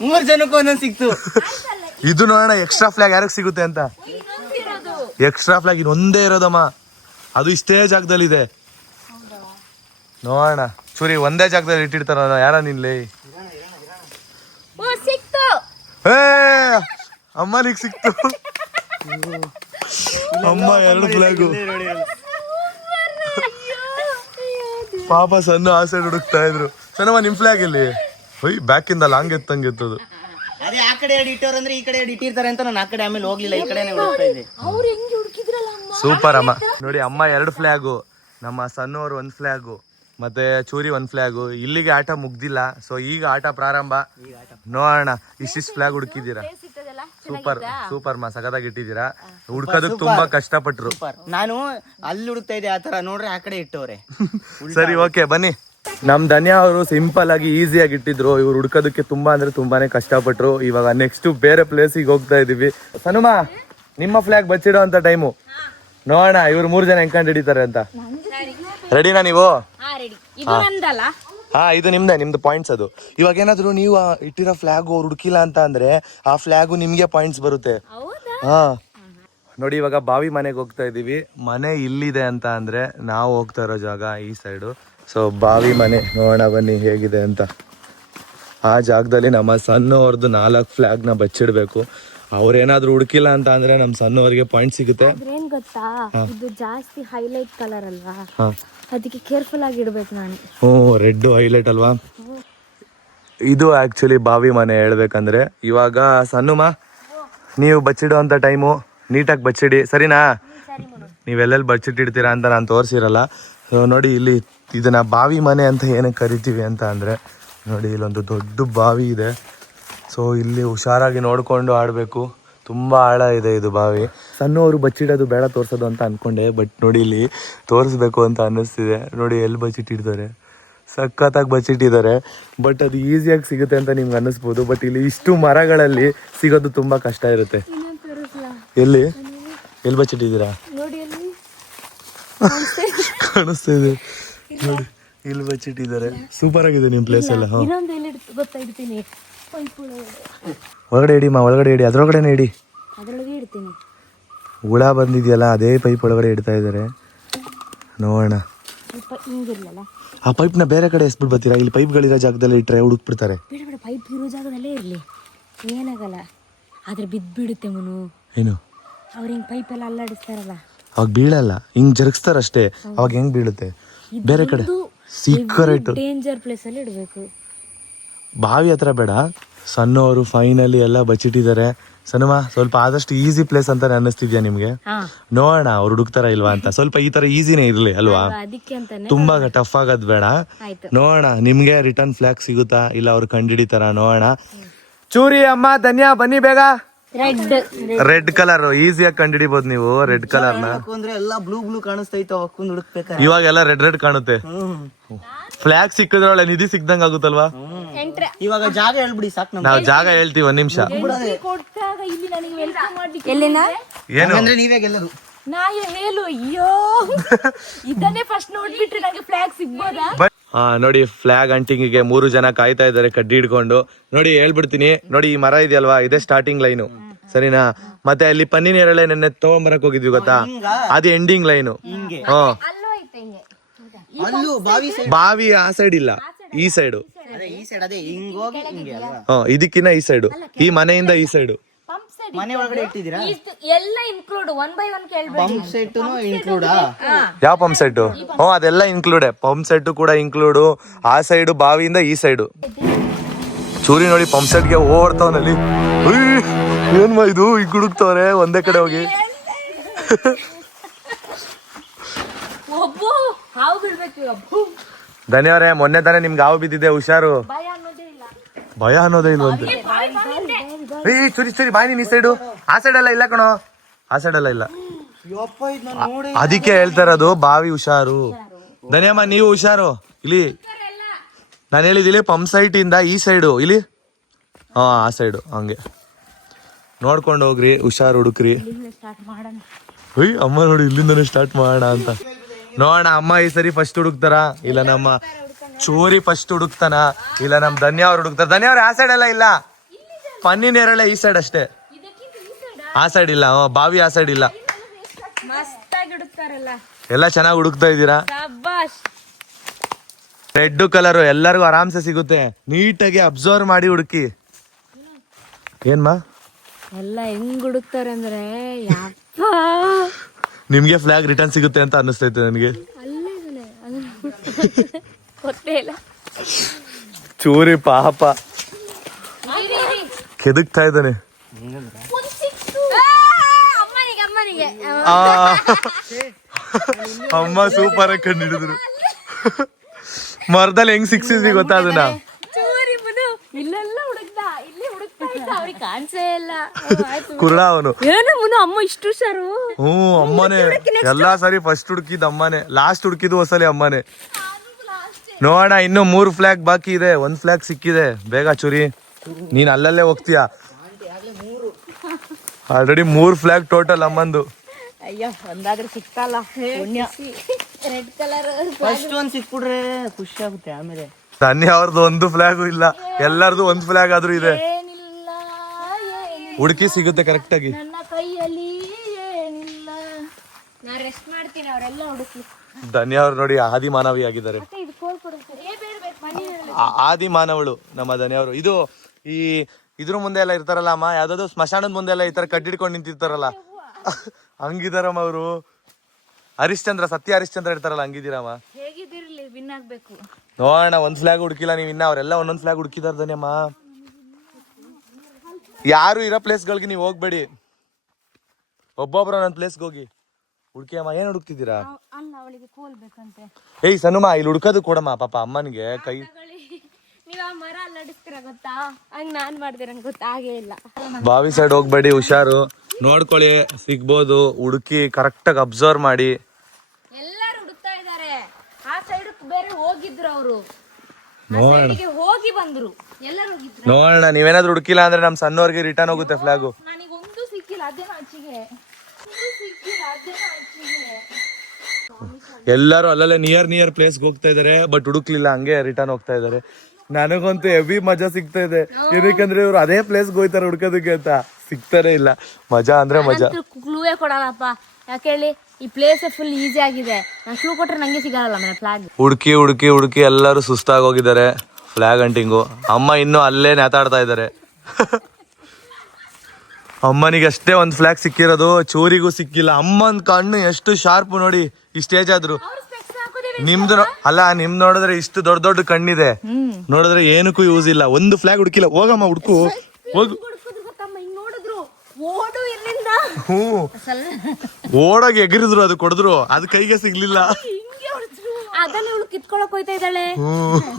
3 ಜನಕ್ಕೂ ಒಂದೊಂದು ಸಿಕ್ತು. ಇದು ನೋಡೋಣ ಎಕ್ಸ್ಟ್ರಾ ಫ್ಲಾಗ್ ಯಾರಿಗೆ ಸಿಗುತ್ತೆ ಅಂತ. ಎಕ್ಸ್ಟ್ರಾ ಫ್ಲಾಗ್ ಇನ್ನೊಂದೇ ಇರೋದಮ್ಮ, ಅದು ಇಷ್ಟೇ ಜಾಗದಲ್ಲಿ ಇದೆ. ನೋಡೋಣ ಚೂರಿ ಒಂದೇ ಜಾಗದಲ್ಲಿ ಇಟ್ಟಿರ್ತಾರ ಯಾರ ನಿನ್ಲಿ. ಓ ಸಿಕ್ತು. ಏ ಅಮ್ಮ ನೀಗ್ ಸಿಕ್ತು. ಅಮ್ಮ 2 ಫ್ಲಾಗು. ಪಾಪ ಸಣ್ಣ ಆ ಸೈಡ್ ಹುಡುಕ್ತಾ ಇದ್ರು. ಸಣ್ಣಮ್ಮ ನಿಮ್ ಫ್ಲಾಗ್ ಇಲ್ಲಿ ಬ್ಯಾಕ್ ಇಂದ ಲಾಂಗ್ ಎತ್ತಂಗಿತ್ತದು. ಅದೇ ಆ ಕಡೆ ಎರಡು ಇಟ್ಟವ್ರು ಅಂದ್ರೆ ಈ ಕಡೆ ಎರಡು ಇಟ್ಟಿರ್ತಾರೆ ಅಂತ ನಾನು ಆ ಕಡೆ ಆಮೇಲೆ ಹೋಗ್ಲಿಲ್ಲ, ಈ ಕಡೆನೆ ಹುಡುಕ್ತಾ ಇದ್ದೆ. ಅವ್ರು ಹೆಂಗ್ ಹುಡುಕಿದ್ರಲ್ಲ ಅಮ್ಮ. ಸೂಪರ್ ಅಮ್ಮ. ನೋಡಿ ಅಮ್ಮ 2 ಫ್ಲಾಗು, ನಮ್ಮ ಸಣ್ಣವರು 1 ಫ್ಲಾಗು, ಮತ್ತೆ ಚೂರಿ 1 ಫ್ಲಾಗು. ಇಲ್ಲಿಗೆ ಆಟ ಮುಗ್ದಿಲ್ಲ. ಸೊ ಈಗ ಆಟ ಪ್ರಾರಂಭ. ನೋಡೋಣ ಇಷ್ಟಿಷ್ಟು ಫ್ಲಾಗ್ ಹುಡುಕಿದ್ದೀರಾ. ಸೂಪರ್ ಸೂಪರ್ ಮಾ ಸಖತ್ತಾಗಿ ಇಟ್ಟಿದ್ದೀರಾ. ಹುಡ್ಕೋದಕ್ಕೆ ತುಂಬಾ ಕಷ್ಟಪಟ್ರು. ನಾನು ಅಲ್ಲಿ ಹುಡುಕ್ತಾ ಇದ್ದೆ ಆ ತರ, ನೋಡ್ರೆ ಆ ಕಡೆ ಇಟ್ಟವ್ರೆ. ಸರಿ ಓಕೆ ಬನ್ನಿ. ನಮ್ ಧನ್ಯ ಅವರು ಸಿಂಪಲ್ ಆಗಿ ಈಸಿಯಾಗಿ ಇಟ್ಟಿದ್ರು. ಇವ್ರು ಹುಡ್ಕೋದಕ್ಕೆ ತುಂಬಾ ಅಂದ್ರೆ ತುಂಬಾನೇ ಕಷ್ಟಪಟ್ರು. ಇವಾಗ ನೆಕ್ಸ್ಟ್ ಬೇರೆ ಪ್ಲೇಸಿಗೆ ಹೋಗ್ತಾ ಇದೀವಿ. ಸನುಮಾ ನಿಮ್ಮ ಫ್ಲಾಗ್ ಬಚ್ಚಿಡೋ ಅಂತ ಟೈಮು. ನೋಡೋಣ ಇವ್ರು 3 ಜನ ಹೆಂಗ್ ಕಂಡು ಹಿಡಿತಾರೆ ಅಂತ. ರೆಡಿನಾ ನೀವು? ಹಾ ಇದು ನಿಮ್ದು ಪಾಯಿಂಟ್ಸ್. ಅದು ಇವಾಗ ಏನಾದ್ರು ನೀವು ಇಟ್ಟಿರೋ ಫ್ಲಾಗ್ ಅವ್ರು ಹುಡುಕಿಲ್ಲ ಅಂತ ಅಂದ್ರೆ ಆ ಫ್ಲಾಗು ನಿಮ್ಗೆ ಪಾಯಿಂಟ್ಸ್ ಬರುತ್ತೆ. ಹಾ ನೋಡಿ ಇವಾಗ ಬಾವಿ ಮನೆಗೆ ಹೋಗ್ತಾ ಇದೀವಿ. ಮನೆ ಇಲ್ಲಿದೆ ಅಂತ ಅಂದ್ರೆ ನಾವು ಹೋಗ್ತಾ ಇರೋ ಜಾಗ ಈ ಸೈಡು. ಸೊ ಬಾವಿ ಮನೆ ನೋಡೋಣ ಬನ್ನಿ ಹೇಗಿದೆ ಅಂತ. ಆ ಜಾಗದಲ್ಲಿ ನಮ್ಮ ಸಣ್ಣವ್ರದ್ದು 4 ಫ್ಲಾಗ್ನ ಬಚ್ಚಿಡ್ಬೇಕು. ಅವ್ರೇನಾದ್ರು ಹುಡುಕಿಲ್ಲ ಅಂತ ಅಂದ್ರೆ ನಮ್ಮ ಸಣ್ಣವ್ರಿಗೆ ಪಾಯಿಂಟ್ ಸಿಗುತ್ತೆ. ಏನ್ ಗೊತ್ತಾ, ಇದು ಜಾಸ್ತಿ ಹೈಲೈಟ್ ಕಲರ್ ಅಲ್ವಾ, ಅದಕ್ಕೆ ಕೇರ್ಫುಲ್ ಆಗಿ ಇಡ್ಬೇಕು ನಾನು. ರೆಡ್ ಹೈಲೈಟ್ ಅಲ್ವಾ. ಇದು ಆಕ್ಚುಲಿ ಬಾವಿ ಮನೆ ಹೇಳ್ಬೇಕಂದ್ರೆ. ಇವಾಗ ಸಣ್ಣಮ್ಮ ನೀವು ಬಚ್ಚಿಡೋ ಅಂತ ಟೈಮು ನೀಟಾಗಿ ಬಚ್ಚಿಡಿ, ಸರಿನಾ? ನೀವೆಲ್ಲೆಲ್ಲಿ ಬಚ್ಚಿಟ್ಟಿಡ್ತೀರಾ ಅಂತ ನಾನು ತೋರಿಸಿರಲ್ಲ. ನೋಡಿ ಇಲ್ಲಿ ಇದನ್ನ ಬಾವಿ ಮನೆ ಅಂತ ಏನಕ್ಕೆ ಕರಿತೀವಿ ಅಂತ ಅಂದರೆ, ನೋಡಿ ಇಲ್ಲೊಂದು ದೊಡ್ಡ ಬಾವಿ ಇದೆ. ಸೊ ಇಲ್ಲಿ ಹುಷಾರಾಗಿ ನೋಡಿಕೊಂಡು ಆಡಬೇಕು. ತುಂಬ ಆಳ ಇದೆ ಇದು ಬಾವಿ. ಸಣ್ಣವರು ಬಚ್ಚಿಡೋದು ಬೇಡ ತೋರಿಸೋದು ಅಂತ ಅಂದ್ಕೊಂಡೆ, ಬಟ್ ನೋಡಿ ಇಲ್ಲಿ ತೋರಿಸ್ಬೇಕು ಅಂತ ಅನ್ನಿಸ್ತಿದೆ. ನೋಡಿ ಎಲ್ಲಿ ಬಚ್ಚಿಟ್ಟಿರ್ತಾರೆ, ಸಖತ್ತಾಗಿ ಬಚ್ಚಿಟ್ಟಿದ್ದಾರೆ. ಬಟ್ ಅದು ಈಸಿಯಾಗಿ ಸಿಗುತ್ತೆ ಅಂತ ನಿಮ್ಗೆ ಅನ್ನಿಸ್ಬೋದು. ಬಟ್ ಇಲ್ಲಿ ಇಷ್ಟು ಮರಗಳಲ್ಲಿ ಸಿಗೋದು ತುಂಬ ಕಷ್ಟ ಇರುತ್ತೆ. ಎಲ್ಲಿ ಬಚ್ಚಿಟ್ಟಿದ್ದೀರಾ? ಕಾಣಿಸ್ತಾ ಇದೆ ನೋಡಿ, ಇಲ್ಲಿ ಬಚ್ಚಿಟ್ಟಿದ್ದಾರೆ. ಸೂಪರ್ ಆಗಿದೆ ನಿಮ್ಮ ಪ್ಲೇಸ್ ಎಲ್ಲ. ಒಳಗಡೆ ಇಡಿ ಮಾ, ಒಳಗಡೆ ಇಡಿ, ಅದ್ರೊಳಗಡೆನೆ ಇಡಿ. ಹುಳ ಬಂದಿದೆಯಲ್ಲ ಅದೇ ಪೈಪ್ ಒಳಗಡೆ ಇಡ್ತಾ ಇದ್ದಾರೆ. ನೋಡೋಣ. ಆ ಪೈಪ್ನ ಬೇರೆ ಕಡೆ ಎಸ್ಬಿಟ್ಟು ಬರ್ತೀರಾ? ಇಲ್ಲಿ ಪೈಪ್ಗಳಿರೋ ಜಾಗದಲ್ಲಿ ಇಟ್ಟರೆ ಹುಡುಕ್ಬಿಡ್ತಾರೆ. ಪೈಪ್ ಇರೋ ಜಾಗದಲ್ಲೇ ಇರ್ಲಿ, ಏನಾಗಲ್ಲ. ಆದ್ರೆ ಬಿದ್ಬಿಡುತ್ತೆ ಮನು. ಏನು ಅವ್ರ ಹಿಂಗ್ ಪೈಪ್ ಎಲ್ಲ ಅಲ್ಲಾಡಿಸ್ತಾರಲ್ಲ, ಅವಾಗ ಬೀಳಲ್ಲ, ಹಿಂಗ್ ಜರುಗಿಸ್ತಾರಷ್ಟೇ. ಅವಾಗ ಹೆಂಗ್ ಬೀಳುತ್ತೆ? ಬೇರೆ ಕಡೆ ಸೀಕ್ರೆಟ್ ಡೇಂಜರ್ ಪ್ಲೇಸ್ ಅಲ್ಲಿ ಇಡಬೇಕು. ಬಾವಿ ಹತ್ರ ಬೇಡ. ಸಣ್ಣವರು ಫೈನಲಿ ಎಲ್ಲ ಬಚ್ಚಿಟ್ಟಿದ್ದಾರೆ. ಸಣ್ಣಮ್ಮ ಸ್ವಲ್ಪ ಆದಷ್ಟು ಈಸಿ ಪ್ಲೇಸ್ ಅಂತ ಅನ್ನಿಸ್ತಿದ್ಯಾ ನಿಮ್ಗೆ? ನೋಡೋಣ ಅವ್ರು ಹುಡುಕ್ತಾರ ಇಲ್ವಾ ಅಂತ. ಸ್ವಲ್ಪ ಈ ತರ ಈಸಿನೇ ಇರ್ಲಿ ಅಲ್ವಾ, ತುಂಬಾ ಟಫ್ ಆಗೋದ್ ಬೇಡ. ನೋಡೋಣ ನಿಮ್ಗೆ ರಿಟರ್ನ್ ಫ್ಲಾಗ್ ಸಿಗುತ್ತಾ ಇಲ್ಲ ಅವ್ರು ಕಂಡಿಡಿತಾರ ನೋಡೋಣ. ಚೂರಿ ಅಮ್ಮ ಧನ್ಯ ಬನ್ನಿ ಬೇಗ. ರೆಡ್ ಕಲರ್ ಈಸಿಯಾಗಿ ಕಂಡಿಡಿಬಹುದು ನೀವು. ರೆಡ್ ಕಲರ್ ನ ಅಂದ್ರೆ ಎಲ್ಲ ಬ್ಲೂ ಕಾಣಿಸ್ತೈತೆ, ಅವಕ್ಕೊಂದು ಹುಡುಕ್ಬೇಕಾರೆ. ಇವಾಗ ಎಲ್ಲ ರೆಡ್ ಕಾಣುತ್ತೆ. ಫ್ಲಾಗ್ ಸಿಕ್ಕಿದ್ರೆ ಒಳ್ಳೆ ನಿಧಿ ಸಿಕ್ದಂಗ ಆಗುತ್ತಲ್ವಾ. ಇವಾಗ ಜಾಗ ಹೇಳ್ಬಿಡಿ ಸಾಕು. ನಾವು ಜಾಗ ಹೇಳ್ತೀವಿ, 1 ನಿಮಿಷ. ಏನು ನೀವೇ ಗೆಲ್ಲದು. ಹೇಳು. ಅಯ್ಯೋ ಇದನ್ನೇ ಫಸ್ಟ್ ನೋಡ್ಬಿಟ್ರೆ ನಂಗೆ ಫ್ಲಾಗ್ ಸಿಗ್ಬೋದಾ? ಹಾ ನೋಡಿ ಫ್ಲಾಗ್ ಅಂಟಿಂಗಿಗೆ 3 ಜನ ಕಾಯ್ತಾ ಇದಾರೆ ಕಡ್ಡಿ ಹಿಡ್ಕೊಂಡು. ನೋಡಿ ಹೇಳ್ಬಿಡ್ತೀನಿ. ನೋಡಿ ಈ ಮರ ಇದೆಯಲ್ವಾ, ಇದೇ ಸ್ಟಾರ್ಟಿಂಗ್ ಲೈನು, ಸರಿನಾ? ಮತ್ತೆ ಅಲ್ಲಿ ಪನ್ನಿನ ಎರಳೆ ನೆನ್ನೆ ತಗೊಂಬರಕ್ ಹೋಗಿದ್ವಿ ಗೊತ್ತಾ, ಅದು ಎಂಡಿಂಗ್ ಲೈನು. ಬಾವಿ ಆ ಸೈಡ್ ಇಲ್ಲ, ಈ ಸೈಡು. ಇದಕ್ಕಿನ್ನ ಈ ಸೈಡು, ಈ ಮನೆಯಿಂದ ಈ ಸೈಡು. ಮನೆ ಒಳಗಡೆ ಇಟ್ಟಿದ್ದೀರಾ? ಎಲ್ಲ ಇನ್ಕ್ಲೂಡ್ 1 by 1 ಕೇಳ್ಬೇಡಿ. Pump set include? ಯಾವ ಪಂಪ್ ಸೆಟ್? ಅದೆಲ್ಲ ಇನ್ಕ್ಲೂಡೆ. ಪಂಪ್ ಸೆಟ್ ಕೂಡ ಇನ್ಕ್ಲೂಡು. ಆ ಸೈಡು ಬಾವಿಯಿಂದ ಈ ಸೈಡು. ಚೂರಿ ನೋಡಿ ಪಂಪ್ ಸೆಟ್ಗೆ ಓಡ್ತಾವನಲ್ಲಿ. ಏನ್ ಇದು ಈಗ ಹುಡುಕ್ತವ್ರೆ ಒಂದೇ ಕಡೆ ಹೋಗಿ. ಧನ್ಯವರೇ, ಮೊನ್ನೆ ತಾನೇ ನಿಮ್ಗೆ ಹಾವು ಬಿದ್ದಿದೆ, ಹುಷಾರು. ಭಯ ಅನ್ನೋದೇ ಇಲ್ವಂತೆ. ಚೂರಿ ಬಾಯಿ ನೀನ್ ಈ ಸೈಡು. ಆ ಸೈಡ್ ಎಲ್ಲ ಇಲ್ಲ ಕಣೋ, ಆ ಸೈಡ್ ಎಲ್ಲ ಇಲ್ಲ. ಅದಕ್ಕೆ ಹೇಳ್ತಾ ಇರೋದು ಬಾವಿ ಹುಷಾರು. ಧನ್ಯಮ್ಮ ನೀವು ಹುಷಾರು. ಇಲ್ಲಿ ನಾನು ಹೇಳಿದಿಲ್ಲಿ ಪಂಪ್ ಸೈಟ್ ಇಂದ ಈ ಸೈಡು, ಇಲ್ಲಿ ಆ ಸೈಡು ಹಂಗೆ ನೋಡ್ಕೊಂಡು ಹೋಗ್ರಿ, ಹುಷಾರು ಹುಡುಕ್ರಿ. ಅಮ್ಮ ನೋಡಿ ಇಲ್ಲಿಂದನೇ ಸ್ಟಾರ್ಟ್ ಮಾಡೋಣ ಅಂತ. ನೋಡೋಣ ಅಮ್ಮ ಈ ಸರಿ ಫಸ್ಟ್ ಹುಡುಕ್ತಾರ ಇಲ್ಲ ನಮ್ಮ ಚೋರಿ ಫಸ್ಟ್ ಹುಡುಕ್ತಾನ ಇಲ್ಲ ನಮ್ ಧನ್ಯ ಅವ್ರು ಹುಡುಕ್ತಾರ. ಧನ್ಯ ಅವ್ರ ಆ ಸೈಡ್ ಎಲ್ಲ ಇಲ್ಲ, ಪನ್ನಿನೇರಳೆ ಈ ಸೈಡ್ ಅಷ್ಟೇ, ಆ ಸೈಡ್ ಇಲ್ಲ. ಬಾವಿ ಆ ಸೈಡ್ ಇಲ್ಲ. ಎಲ್ಲ ಚೆನ್ನಾಗಿ ಹುಡುಕ್ತಾ ಇದ್ದೀರಾ. ಶಬ್ಬಾಷ್. ರೆಡ್ ಕಲರ್ ಎಲ್ಲರಿಗೂ ಆರಾಮ್ಸೆ ಸಿಗುತ್ತೆ. ನೀಟಾಗಿ ಅಬ್ಸರ್ವ್ ಮಾಡಿ ಹುಡುಕಿ. ಏನ್ಮಾ ಎಲ್ಲ ಹೆಂಗ್ ಹುಡುಕ್ತಾರೆ ಅಂದ್ರೆ ಯಪ್ಪ. ನಿಮ್ಗೆ ಫ್ಲಾಗ್ ರಿಟರ್ನ್ ಸಿಗುತ್ತೆ ಅಂತ ಅನ್ನಿಸ್ತೈತೆ ನನಗೆ. ಗೊತ್ತೇ ಇಲ್ಲ. ಚೂರಿ ಪಾಪ ಕೆದಕ್ತಾ ಇದ್ದಾನೆ. ಅಮ್ಮನಿಗೆ ಅಮ್ಮ ಸೂಪರ್ ಆಗಿ ಕಂಡು ಹಿಡಿದ್ರು. ಮರದಲ್ಲಿ ಹೆಂಗ್ ಸಿಕ್ಸಿದ್ವಿ ಗೊತ್ತಾ ಅದನ್ನ. ಇಲ್ಲೆಲ್ಲ ಹುಡುಕ್ದ, ಇಲ್ಲಿ ಹುಡುಕ್ತಾ ಇದ್ದ, ಅವ್ರಿಗೆ ಕಾಣಿಸೇ ಇಲ್ಲ. ಕುರುಡ ಅವನು. ಏನು ಮುನು ಅಮ್ಮ ಇಷ್ಟು ಹುಷಾರು. ಅಮ್ಮನೇ ಎಲ್ಲಾ ಸರಿ ಫಸ್ಟ್ ಹುಡುಕಿದ್ ಅಮ್ಮನೇ, ಲಾಸ್ಟ್ ಹುಡುಕಿದ್ ಹೊಸಲಿ ಅಮ್ಮನೇ. ನೋಡೋಣ, ಇನ್ನು 3 ಫ್ಲಾಗ್ ಬಾಕಿ ಇದೆ. 1 ಫ್ಲಾಗ್ ಸಿಕ್ಕಿದೆ. ಬೇಗ ಚುರಿ, ನೀನ್ ಅಲ್ಲಲ್ಲೇ ಹೋಗ್ತೀಯ. ಆಲ್ರೆಡಿ 3 ಫ್ಲಾಗ್ ಟೋಟಲ್ ಅಮ್ಮಂದು. ಅಯ್ಯೋ ಒಂದಾದ್ರೂ ಸಿಕ್ತಲ್ಲ. ರೆಡ್ ಕಲರ್ ಫಸ್ಟ್ ಒಂದ್ ಸಿಕ್ಬಿಡ್ರೆ ಖುಷಿ ಆಗುತ್ತೆ. ಆಮೇಲೆ ತನ್ನಿ ಅವ್ರದ್ದು 1 ಫ್ಲಾಗು ಇಲ್ಲ, ಎಲ್ಲರದು 1 ಫ್ಲಾಗ್ ಆದ್ರೂ ಇದೆ. ಏನಿಲ್ಲ ಹುಡುಕಿ ಸಿಗುತ್ತೆ ಕರೆಕ್ಟ್ ಆಗಿ. ನನ್ನ ಕೈಯಲ್ಲಿ ಏನಿಲ್ಲ. ನಾ ರೆಸ್ಟ್ ಮಾಡ್ತೀನಿ, ಅವರೆಲ್ಲ ಹುಡುಕಿ. ಧನ್ಯ ಅವ್ರು ನೋಡಿ ಆದಿ ಮಾನವಿ ಆಗಿದ್ದಾರೆ. ಇದು ಕೋಲ್ ಕೊಡುತ್ತೆ. ಆದಿ ಮಾನವಳು ನಮ್ಮ ಧನ್ಯ ಅವರು. ಇದು ಈ ಇದ್ರ ಮುಂದೆ ಎಲ್ಲ ಇರ್ತಾರಲ್ಲ ಅಮ್ಮ, ಯಾವ್ದಾದ್ರು ಸ್ಮಶಾನದ ಮುಂದೆ ಎಲ್ಲ ಈ ತರ ಕಡ್ಡಿಡ್ಕೊಂಡು ನಿಂತಿರ್ತಾರಲ್ಲ, ಹಂಗಿದಾರಮ್ಮ ಅವರು. ಹರಿಶ್ಚಂದ್ರ, ಸತ್ಯ ಹರಿಶ್ಚಂದ್ರ ಇರ್ತಾರಲ್ಲ, ಹಂಗಿದ್ದೀರಮ್ಮ. ಹೇಗಿದಿರ್ಲಿ ವಿನ್ ಆಗ್ಬೇಕು. ನೋಡೋಣ, 1 ಫ್ಲಾಗ್ ಹುಡುಕಿಲ್ಲ ನೀವು ಇನ್ನ. ಅವರೆಲ್ಲ ಒಂದೊಂದ್ ಫ್ಲಾಗ್ ಹುಡುಕಿದಾರ ಧನ್ಯಮ್ಮ. ಯಾರು ಇರೋ ಪ್ಲೇಸ್ಗಳಿಗೆ ನೀವು ಹೋಗ್ಬೇಡಿ, ಒಬ್ಬೊಬ್ರು ಒಂದೊಂದ್ ಪ್ಲೇಸ್ಗೆ ಹೋಗಿ ಹುಡುಕಿ ಅಮ್ಮ. ಏನ್ ಹುಡುಕ್ತಿದ್ದೀರಾ? ಅಲ್ಲ ಅವಳಿಗೆ ಕೋಲ್ ಬೇಕಂತೆ. ಏಯ್ ಸನುಮ, ಇಲ್ಲಿ ಹುಡ್ಕೋದು ಕೊಡಮ್ಮ ಪಾಪ ಅಮ್ಮನಿಗೆ ಕೈ. ನೀವ್ ಆ ಮರ ಅಲ್ಲಾಡಿಸ್ತೀರ ಗೊತ್ತಾ, ಹಂಗ್ ನಾನ್ ಮಾಡ್ದೆ, ನಂಗೆ ಗೊತ್ತಾಗೇ ಇಲ್ಲ. ಬಾವಿ ಸೈಡ್ ಹೋಗ್ಬೇಡಿ, ಹುಷಾರು ನೋಡ್ಕೊಳ್ಳಿ, ಸಿಗ್ಬೋದು. ಹುಡುಕಿ ಕರೆಕ್ಟಾಗಿ ಅಬ್ಸರ್ವ್ ಮಾಡಿ. ಎಲ್ಲಾರು ಹುಡುಕ್ತಾ ಇದಾರೆ. ಆ ಸೈಡ್ ಬೇರೆ ಹೋಗಿದ್ರು ಅವರು, ಹೋಗಿ ಬಂದ್ರು. ಎಲ್ಲರೂ ಹೋಗಿದ್ರು. ನೋಡೋಣ, ನೀವೇನಾದ್ರು ಹುಡುಕಿಲ್ಲ ಅಂದ್ರೆ ನಮ್ ಸಣ್ಣವ್ರಿಗೆ ರಿಟರ್ನ್ ಹೋಗುತ್ತೆ ಫ್ಲಾಗು. ನನಗೆ ಒಂದು ಸಿಕ್ಕಿಲ್ಲ, ಅದೇನೋ ಆಚೆಗೆ. ಎಲ್ಲರೂ ಅಲ್ಲಲ್ಲೇ ನಿಯರ್ ಪ್ಲೇಸ್ಗೆ ಹೋಗ್ತಾ ಇದಾರೆ, ಬಟ್ ಹುಡುಕ್ಲಿಲ್ಲ, ಹಂಗೆ ರಿಟರ್ನ್ ಹೋಗ್ತಾ ಇದಾರೆ. ನನಗಂತೂ ಹೆವಿ ಮಜಾ ಸಿಗ್ತಾ ಇದೆ. ಏನಕ್ಕಂದ್ರೆ ಇವ್ರು ಅದೇ ಪ್ಲೇಸ್ಗೆ ಹೋಯ್ತಾರೆ ಹುಡ್ಕೋದಕ್ಕೆ ಅಂತ, ಸಿಗ್ತಾನೆ ಇಲ್ಲ. ಮಜಾ ಅಂದ್ರೆ ಮಜಾ. ಕ್ಲೂವೇ ಕೊಡಲ್ಲಪ್ಪ, ಯಾಕೆ ಹೇಳಿ, ಈ ಪ್ಲೇಸ್ ಫುಲ್ ಈಸಿ ಆಗಿದೆ. ನಾನು ಕ್ಲೂ ಕೊಟ್ರೆ ನಂಗೆ ಸಿಗಲ್ಲ ಮನೆ ಫ್ಲಾಗ್. ಹುಡುಕಿ ಎಲ್ಲರೂ ಸುಸ್ತಾಗಿ ಹೋಗಿದ್ದಾರೆ ಫ್ಲಾಗ್ ಹಂಟಿಂಗು. ಅಮ್ಮ ಇನ್ನೂ ಅಲ್ಲೇ ನೇತಾಡ್ತಾ ಇದ್ದಾರೆ. ಅಮ್ಮನಿಗೆ ಅಷ್ಟೇ 1 ಫ್ಲಾಗ್ ಸಿಕ್ಕಿರೋದು, ಚೂರಿಗೂ ಸಿಕ್ಕಿಲ್ಲ. ಅಮ್ಮನ್ ಕಣ್ಣು ಎಷ್ಟು ಶಾರ್ಪ್ ನೋಡಿ, ಈ ಸ್ಟೇಜ್ ಆದ್ರು. ನಿಮ್ದು ಅಲ್ಲ, ನಿಮ್ದು ನೋಡಿದ್ರೆ ಇಷ್ಟು ದೊಡ್ಡ ಕಣ್ಣಿದೆ, ನೋಡಿದ್ರೆ ಏನಕ್ಕೂ ಯೂಸ್ ಇಲ್ಲ. 1 ಫ್ಲಾಗ್ ಹುಡುಕಿಲ್ಲ. ಹೋಗಮ್ಮ ಹುಡುಕು, ಹೋಗು. ಓಡೋಗಿ ಎಗರಿದ್ರು, ಅದು ಕೊಡಿದ್ರು, ಅದು ಕೈಗೆ ಸಿಗ್ಲಿಲ್ಲ. ಅದನ್ನ ಇವಳು ಕಿತ್ಕೊಳಕ್ ಹೋಯ್ತಾ ಇದ್ದಾಳೆ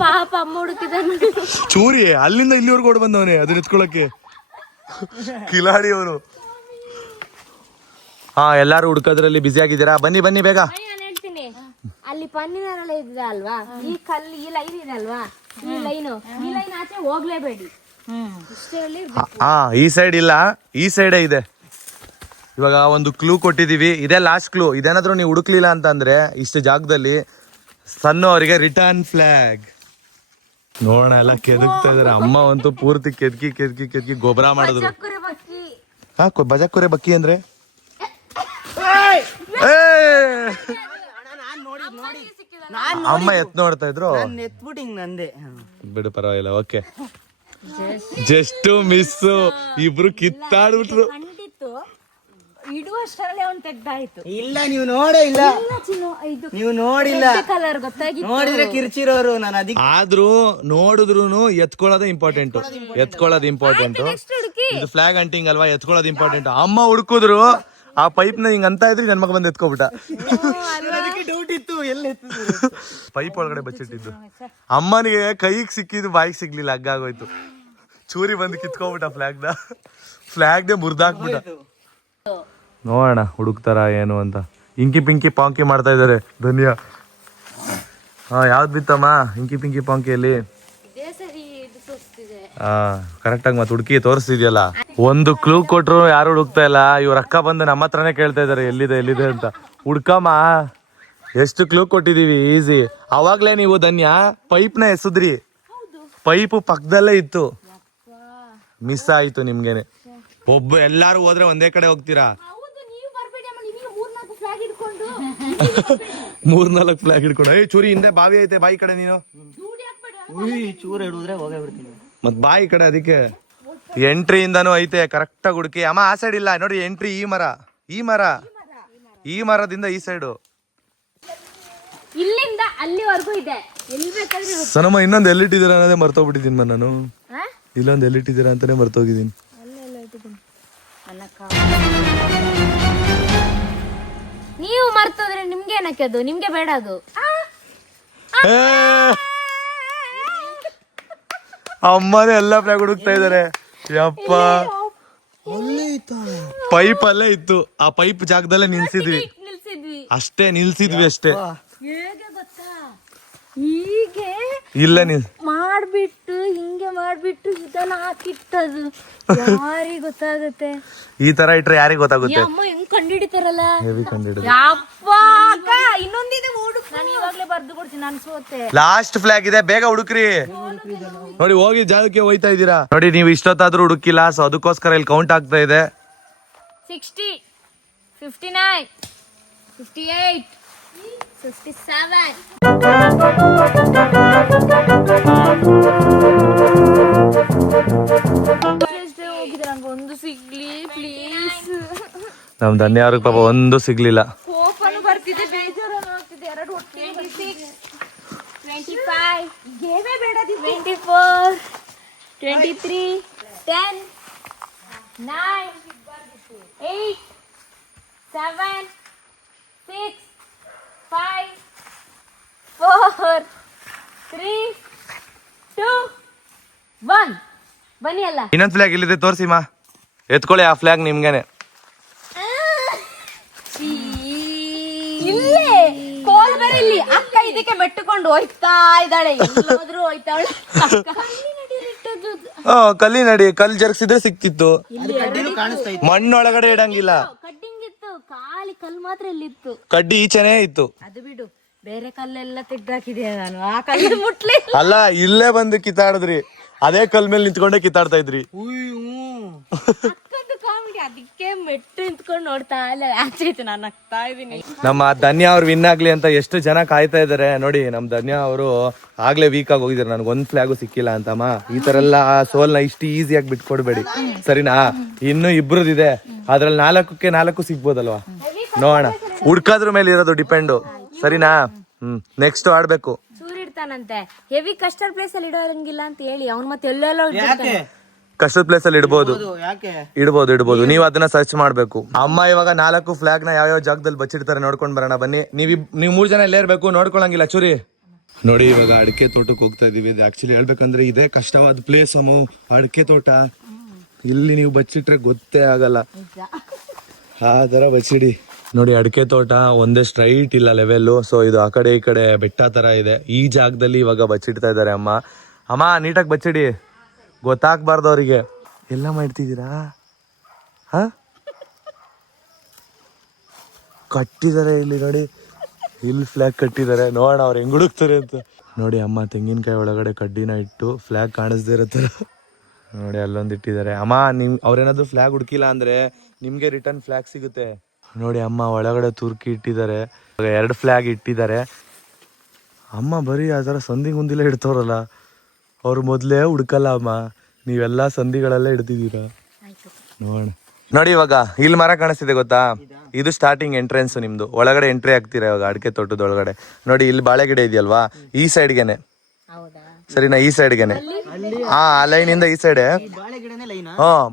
ಪಾಪ. ಅಮ್ಮ ಹುಡುಕಿದ್ದಾನೆ. ಚೂರಿ ಅಲ್ಲಿಂದ ಇಲ್ಲಿವರೆಗೂ ಓಡ್ ಬಂದವನೇ ಅದನ್ನ ಎತ್ಕೊಳಕ್ಕೆ. ಕಿಲಾಡಿ ಅವನು. ಹಾ, ಎಲ್ಲಾರು ಹುಡ್ಕೋದ್ರಲ್ಲಿ ಬಿಸಿ ಆಗಿದ್ದೀರಾ? ಬನ್ನಿ ಬೇಗ. ನಾನು ಹೇಳ್ತೀನಿ, ಅಲ್ಲಿ ಪನ್ನಿನಲ್ಲ ಇದೆ ಅಲ್ವಾ, ಈ ಕಲ್ಲು, ಈ ಲೈನ್ ಇದೆ ಅಲ್ವಾ, ಈ ಲೈನ್ ಆಚೆ ಹೋಗ್ಲೇಬೇಡಿ. ಹಾ, ಈ ಸೈಡ್ ಇಲ್ಲ, ಈ ಸೈಡೇ ಇದೆ. ಇವಾಗ ಒಂದು ಕ್ಲೂ ಕೊಟ್ಟಿದೀವಿ, ಇದೇ ಲಾಸ್ಟ್ ಕ್ಲೂ. ಇದೇನಾದ್ರೂ ನೀವು ಹುಡುಕ್ಲಿಲ್ಲ ಅಂತಂದ್ರೆ ಇಷ್ಟು ಜಾಗದಲ್ಲಿ ಸಣ್ಣ ಅವರಿಗೆ ರಿಟರ್ನ್ ಫ್ಲಾಗ್. ನೋಡೋಣ, ಎಲ್ಲ ಕೆದಕ್ತಾ ಇದಾರೆ. ಅಮ್ಮ ಅಂತೂ ಪೂರ್ತಿ ಕೆದಕಿ ಗೊಬ್ಬರ ಮಾಡಿದ್ರು. ಹಾ, ಬಜಾಕುರೆ ಬಕ್ಕಿ ಅಂದ್ರೆ ಅಮ್ಮ ಎತ್ ನೋಡ್ತಾ ಇದ್ರು. ಎತ್ಬಿಟ್ಟು ಹಿಂಗ್ ನಂದೆ. ಬಿಡು, ಪರವಾಗಿಲ್ಲ, ಓಕೆ. Just miss. ಇಬ್ರು ಕಿತ್ತಾಡ್ಬಿಟ್ರು. ಇಡುವಷ್ಟರಲ್ಲಿ ಅವ್ನು ತೆಗ್ದಾಯ್ತು. ಇಲ್ಲ, ನೀವು ನೋಡೇ ಇಲ್ಲ, ನೀವು ನೋಡಿಲ್ಲ. ಕಲರ್ ಗೊತ್ತಾಗಿ ನೋಡಿದ್ರೆ ಕಿರ್ಚಿರೋರು. ನಾನು ಅದಕ್ಕೆ ಆದ್ರೂ ನೋಡಿದ್ರು ಎತ್ಕೊಳ್ಳೋದೇ ಇಂಪಾರ್ಟೆಂಟ್. ಇದು ಫ್ಲಾಗ್ ಹಂಟಿಂಗ್ ಅಲ್ವಾ, ಎತ್ಕೊಳ್ಳೋದು ಇಂಪಾರ್ಟೆಂಟ್. ಅಮ್ಮ ಹುಡುಕಿದ್ರು, ಆ ಪೈಪ್ ನ ಹಿಂಗ್ ಅಂತ ಇದ್ರಿ, ನನ್ ಮಗ ಬಂದು ಎತ್ಕೊಬಿಟ್ಟ. ಡೌಟ್ ಇತ್ತು, ಎಲ್ಲಿ ಪೈಪ್ ಒಳಗಡೆ ಬಚ್ಚಿಟ್ಟಿದ್ದು. ಅಮ್ಮನಿಗೆ ಕೈಗೆ ಸಿಕ್ಕಿದ್ದು, ಬಾಯಿಗೆ ಸಿಗ್ಲಿಲ್ಲ, ಹಗ್ಗಾಗೋಯ್ತು. ಚೂರಿ ಬಂದು ಕಿತ್ಕೊಬಿಟ್ಟ ಫ್ಲಾಗ್ ನೇ ಮುರ್ದಾಕ್ಬಿಟ್ಟ. ನೋಡೋಣ ಹುಡುಕ್ತಾರ ಏನು ಅಂತ. ಇಂಕಿ ಪಿಂಕಿ ಪಾಂಕಿ ಮಾಡ್ತಾ ಇದಾರೆ ಧನ್ಯ. ಹಾ, ಯಾವ್ದು ಬಿತ್ತಮ್ಮ ಇಂಕಿ ಪಿಂಕಿ ಪಾಂಕಿಯಲ್ಲಿ? ಹಾ, ಕರೆಕ್ಟ್ ಆಗಿ ಮತ್ತೆ ಹುಡುಕಿ ತೋರಿಸ್ತಿದ್ಯಲ್ಲ. 1 ಕ್ಲೂ ಕೊಟ್ರು ಯಾರು ಹುಡುಕ್ತಾ ಇಲ್ಲ. ಇವ್ರ ಅಕ್ಕ ಬಂದು ನಮ್ಮ ಹತ್ರನೇ ಕೇಳ್ತಾ ಇದಾರೆ, ಎಲ್ಲಿದೆ ಅಂತ. ಹುಡ್ಕಮ್ಮ, ಎಷ್ಟು ಕ್ಲೂ ಕೊಟ್ಟಿದೀವಿ, ಈಸಿ. ಅವಾಗ್ಲೇ ನೀವು ಧನ್ಯ ಪೈಪ್ನ ಎಸದ್ರಿ, ಪೈಪ್ ಪಕ್ಕದಲ್ಲೇ ಇತ್ತು, ಮಿಸ್ ಆಯ್ತು ನಿಮ್ಗೇನೆ. ಎಲ್ಲಾರು ಹೋದ್ರೆ ಒಂದೇ ಕಡೆ ಹೋಗ್ತೀರಾ. 3-4 ಫ್ಲಾಗ್ ಹಿಡ್ಕೊಂಡು ಏ ಚೂರಿ ಹಿಂದೆ ಬಾವಿ ಐತೆ ಬಾಯಿ ಕಡೆ ನೀನು ಚೂರು ಹಿಡಿದ್ರೆ ಹೋಗೇ ಬಿಡ್ತೀನಿ. ಮತ್ ಬಾಯಿ ಕಡೆ ಅದಕ್ಕೆ ಎಂಟ್ರಿಯಿಂದಾನು ಐತೆ ಕರೆಕ್ಟ್ ಆಗಿ ಹುಡುಕಿ. ಅಮ್ಮ ಆ ಸೈಡ್ ಇಲ್ಲ ನೋಡಿ, ಎಂಟ್ರಿ ಈ ಮರದಿಂದ ಈ ಸೈಡು. ಇಲ್ಲಿಂದ ಅಲ್ಲಿವರೆಗೂ ಇದೆ. ಎಲ್ಲಿ ಬೇಕಾದ್ರೆ ಸನಮ್ಮ ಇನ್ನೊಂದು ಎಲ್ಲಿಟ್ಟಿದ್ದೀರಾ ಅನ್ನೋದೇ ಮರ್ತೋಗ್ಬಿಟ್ಟಿದ್ದೀನಿ ನಾನು. ಇಲ್ಲೊಂದು ಎಲ್ಲಿಟ್ಟಿದ್ದೀರಾ ಅಂತಾನೆ ಮರ್ತೋಗಿದ್ದೀನಿ. ನೀವು ಮರ್ತೋದ್ರೆ ನಿಮ್ಗೆ ಏನಕ್ಕೆ ಅದು, ನಿಮ್ಗೆ ಬೇಡ ಅದು. ಅಮ್ಮನೇ ಎಲ್ಲಾ ಫ್ಲಾಗ್ ಹುಡುಕ್ತಾ ಇದಾರೆ. ಯಪ್ಪ ಪೈಪ್ ಅಲ್ಲೇ ಇತ್ತು, ಆ ಪೈಪ್ ಜಾಗದಲ್ಲೇ ನಿಲ್ಸಿದ್ವಿ ಅಷ್ಟೇ, ಅಷ್ಟೇ. ಹೇಗೆ ಗೊತ್ತಾ, ಹೀಗೆ ಇಲ್ಲ ಮಾಡ್ಬಿಟ್ಟು ಹಿಂಗೆ ಮಾಡ್ಬಿಟ್ಟು ಇದನ್ನ ಹಾಕಿಟ್ಟದು ಯಾರಿಗ್ ಗೊತ್ತಾಗುತ್ತೆ? ಈ ತರ ಇಟ್ರೆ ಯಾರಿಗ್ ಗೊತ್ತಾಗುತ್ತೆ? ಅಮ್ಮ ಹೆಂಗ್ ಕಂಡಿಡಿತಾರಲ್ಲ. ಹೆವಿ ಕಂಡಿಡಿದ್ರು. ಯಪ್ಪ ಅಕ್ಕ, ಇನ್ನೊಂದಿದೆ ಹುಡುಕ್, ನಾನು ಇವಾಗ್ಲೇ ಬರ್ದು ಕೊಡ್ತೀನಿ, ನಾನು ಸೋತೆ. ಲಾಸ್ಟ್ ಫ್ಲಾಗ್ ಇದೆ, ಬೇಗ ಹುಡುಕ್ರಿ. ನೋಡಿ ಹೋಗಿ ಜಾಗಕ್ಕೆ ಹೋಯ್ತಾ ಇದ್ದೀರಾ ನೋಡಿ. ನೀವು ಇಷ್ಟೊತ್ತಾದ್ರೂ ಹುಡುಕಿಲ್ಲ, ಸೊ ಅದಕ್ಕೋಸ್ಕರ ಇಲ್ಲಿ ಕೌಂಟ್ ಆಗ್ತಾ ಇದೆ. 60, 59, 58, 57. ಒಂದು ಸಿಗ್ಲಿ ಪ್ಲೀಸ್. ನಮ್ ಧನ್ಯವ್ರಿಗೆ ಪಾಪ ಒಂದು ಸಿಗ್ಲಿಲ್ಲ. ಕೋಪನು ಬರ್ತಿದೆ, ಬೇಜಾರನು ಆಗ್ತಿದೆ. ಎರಡು ಒಟ್ಟಿಗೆ 26, 25, ಗೇಮೇ ಬೇಡ. 24, 23, 10, 9, 8, 7, 6, 5, 4, 3, 2, 1. ಬನ್ನಿ ಅಲ್ಲ. ಇನ್ನೊಂದ್ ಫ್ಲಾಗ್ ಇಲ್ಲಿದೆ, ತೋರ್ಸಿಮಾ. ಎತ್ಕೊಳ್ಳಿ ಆ ಫ್ಲಾಗ್ ನಿಮ್ಗೇನೆ. ಇಲ್ಲೇ ಕೋಲ್ ಬೇರೆ ಇಲ್ಲಿ. ಅಕ್ಕ ಇದಕ್ಕೆ ಮೆಟ್ಟುಕೊಂಡು ಹೋಯ್ತಾ ಇದ್ದಾಳೆ, ಎಲ್ಲೋದ್ರೂ ಹೋಯ್ತಾವಳೆ. ಕಲ್ಲಿ ನಡಿ, ಕಲ್ ಜರ್ಗ್ಸಿದ್ರೆ ಸಿಕ್ತಿತ್ತು. ಕಾಣಿಸ್ತಾ ಇತ್ತು. ಮಣ್ಣೊಳಗಡೆ ಇಡಂಗಿಲ್ಲ. ಕಡ್ಡಿಂಗ್ ಇತ್ತು, ಖಾಲಿ ಕಲ್ ಮಾತ್ರ ಇಲ್ಲಿತ್ತು. ಕಡ್ಡಿ ಈಚೆನೆ ಇತ್ತು. ಅದು ಬಿಡು, ಬೇರೆ ಕಲ್ಲೆಲ್ಲ ತೆಗ್ದಾಕಿದೆ ನಾನು. ಆ ಕಲ್ಲು ಮುಟ್ಲಿ ಅಲ್ಲ, ಇಲ್ಲೇ ಬಂದು ಕಿತ್ತಾಡಿದ್ರಿ. ಅದೇ ಕಲ್ ಮೇಲೆ ನಿಂತ್ಕೊಂಡೆ ಕಿತ್ತಾಡ್ತಾ ಇದ್ರಿ. ಅಕ್ಕದ್ದು ಕಾಮಿಡಿ, ಅದಕ್ಕೆ ಮೆಟ್ಟು ನಿಂತ್ಕೊಂಡು ನೋಡ್ತಾ ಇಲ್ಲ. ಆಚೆ ಆಯ್ತು, ನಾನು ನಗ್ತಾ ಇದೀನಿ. ನಮ್ಮ ಧನ್ಯ ಅವ್ರು ವಿನ್ ಆಗ್ಲಿ ಅಂತ ಎಷ್ಟು ಜನ ಕಾಯ್ತಾ ಇದಾರೆ ನೋಡಿ. ನಮ್ ಧನ್ಯ ಅವರು ಆಗ್ಲೇ ವೀಕ್ ಆಗಿ ಹೋಗಿದ್ದಾರೆ, ನನ್ಗೆ ಒಂದ್ ಫ್ಲಾಗು ಸಿಕ್ಕಿಲ್ಲ ಅಂತಮ್ಮ. ಈ ತರ ಎಲ್ಲ ಸೋಲ್ನ ಇಷ್ಟು ಈಸಿಯಾಗಿ ಬಿಟ್ಕೊಡ್ಬೇಡಿ, ಸರಿನಾ? ಇನ್ನು ಇಬ್ರದಿದೆ, ಅದ್ರಲ್ಲಿ 4ಕ್ಕೆ 4 ಸಿಗ್ಬೋದಲ್ವಾ? ನೋಡೋಣ, ಹುಡ್ಕೋದ್ರ ಮೇಲೆ ಇರೋದು ಡಿಪೆಂಡು, ಸರಿನಾ? ನೆಕ್ಸ್ಟ್ ಆಡ್ಬೇಕು. ಇಡ್ತಾನಂತೆ ಹೆವಿ ಕಸ್ಟರ್ಡ್ ಪ್ಲೇಸ್ ಅಲ್ಲಿ ಇಡೋಂಗಿಲ್ಲ ಅಂತ ಹೇಳಿ ಅವ್ನು ಮತ್ತೆ ಎಲ್ಲೆಲ್ಲೋ ಕಷ್ಟದ ಪ್ಲೇಸ್ ಅಲ್ಲಿ ಇಡ್ಬೋದು, ಯಾಕೆ ಇಡ್ಬೋದು. ನೀವು ಅದನ್ನ ಸರ್ಚ್ ಮಾಡ್ಬೇಕು. ಅಮ್ಮ ಇವಾಗ 4 ಫ್ಲಾಗ್ ನ ಯಾವ ಜಾಗದಲ್ಲಿ ಬಚ್ಚಿಡ್ತಾರೆ ನೋಡ್ಕೊಂಡ್ ಬರೋಣ ಬನ್ನಿ. ನೀವು 3 ಜನ ಇಲ್ಲೇ ಇರ್ಬೇಕು, ನೋಡ್ಕೊಳಂಗಿಲ್ಲ ಚೂರಿ. ನೋಡಿ ಇವಾಗ ಅಡಿಕೆ ತೋಟಕ್ಕೆ ಹೋಗ್ತಾ ಇದೀವಿ. ಆಕ್ಚುಲಿ ಹೇಳ್ಬೇಕಂದ್ರೆ ಇದೇ ಕಷ್ಟವಾದ ಪ್ಲೇಸ್ ಅಮ್ಮ, ಅಡಿಕೆ ತೋಟ. ಇಲ್ಲಿ ನೀವು ಬಚ್ಚಿಟ್ರೆ ಗೊತ್ತೇ ಆಗಲ್ಲ, ಆ ತರ ಬಚ್ಚಿಡಿ. ನೋಡಿ ಅಡಿಕೆ ತೋಟ ಒಂದೇ ಸ್ಟ್ರೈಟ್ ಇಲ್ಲ ಲೆವೆಲ್. ಸೊ ಇದು ಆ ಕಡೆ ಈ ಕಡೆ ಬೆಟ್ಟ ತರ ಇದೆ. ಈ ಜಾಗದಲ್ಲಿ ಇವಾಗ ಬಚ್ಚಿಡ್ತಾ ಇದಾರೆ ಅಮ್ಮ ನೀಟಾಗಿ ಬಚ್ಚಿಡಿ, ಗೊತ್ತಾಗ್ಬಾರ್ದು ಅವರಿಗೆ. ಎಲ್ಲ ಮಾಡ್ತಿದ್ದೀರಾ? ಹ ಕಟ್ಟಿದ್ದಾರೆ ಇಲ್ಲಿ ನೋಡಿ, ಇಲ್ಲಿ ಫ್ಲಾಗ್ ಕಟ್ಟಿದ್ದಾರೆ. ನೋಡೋಣ ಅವ್ರು ಹೆಂಗ್ ಹುಡುಕ್ತಾರೆ ಅಂತ. ನೋಡಿ ಅಮ್ಮ ತೆಂಗಿನಕಾಯಿ ಒಳಗಡೆ ಕಡ್ಡಿನ ಇಟ್ಟು ಫ್ಲಾಗ್ ಕಾಣಿಸ್ದೇ ಇರತ್ತೆ ನೋಡಿ, ಅಲ್ಲೊಂದು ಇಟ್ಟಿದ್ದಾರೆ. ಅಮ್ಮ ಅವ್ರೇನಾದ್ರು ಫ್ಲಾಗ್ ಹುಡುಕಿಲ್ಲ ಅಂದ್ರೆ ನಿಮ್ಗೆ ರಿಟರ್ನ್ ಫ್ಲಾಗ್ ಸಿಗುತ್ತೆ. ನೋಡಿ ಅಮ್ಮ ಒಳಗಡೆ ತುರ್ಕಿ ಇಟ್ಟಿದ್ದಾರೆ, 2 ಫ್ಲಾಗ್ ಇಟ್ಟಿದ್ದಾರೆ. ಅಮ್ಮ ಬರೀ ಆ ಥರ ಸಂಧಿ ಗುಂದಿಲೇ ಇಡ್ತವ್ರಲ್ಲ, ಅವ್ರು ಮೊದಲೇ ಹುಡ್ಕಲ್ಲ ಅಮ್ಮ, ನೀವೆಲ್ಲ ಸಂಧಿಗಳಲ್ಲೇ ಇಡ್ತಿದ್ದೀರಾ. ನೋಡೋಣ. ನೋಡಿ ಇವಾಗ ಇಲ್ಲಿ ಮರ ಕಾಣಿಸ್ತಿದೆ ಗೊತ್ತಾ, ಇದು ಸ್ಟಾರ್ಟಿಂಗ್ ಎಂಟ್ರೆನ್ಸ್ ನಿಮ್ದು. ಒಳಗಡೆ ಎಂಟ್ರಿ ಆಗ್ತೀರಾ ಇವಾಗ ಅಡಿಕೆ ತೋಟದೊಳಗಡೆ. ನೋಡಿ ಇಲ್ಲಿ ಬಾಳೆ ಗಿಡ ಇದೆಯಲ್ವಾ, ಈ ಸೈಡ್ಗೆನೆ, ಸರಿನಾ? ಈ ಸೈಡ್ಗೆನೆ, ಆ ಲೈನ್ ಇಂದ ಈ ಸೈಡ್.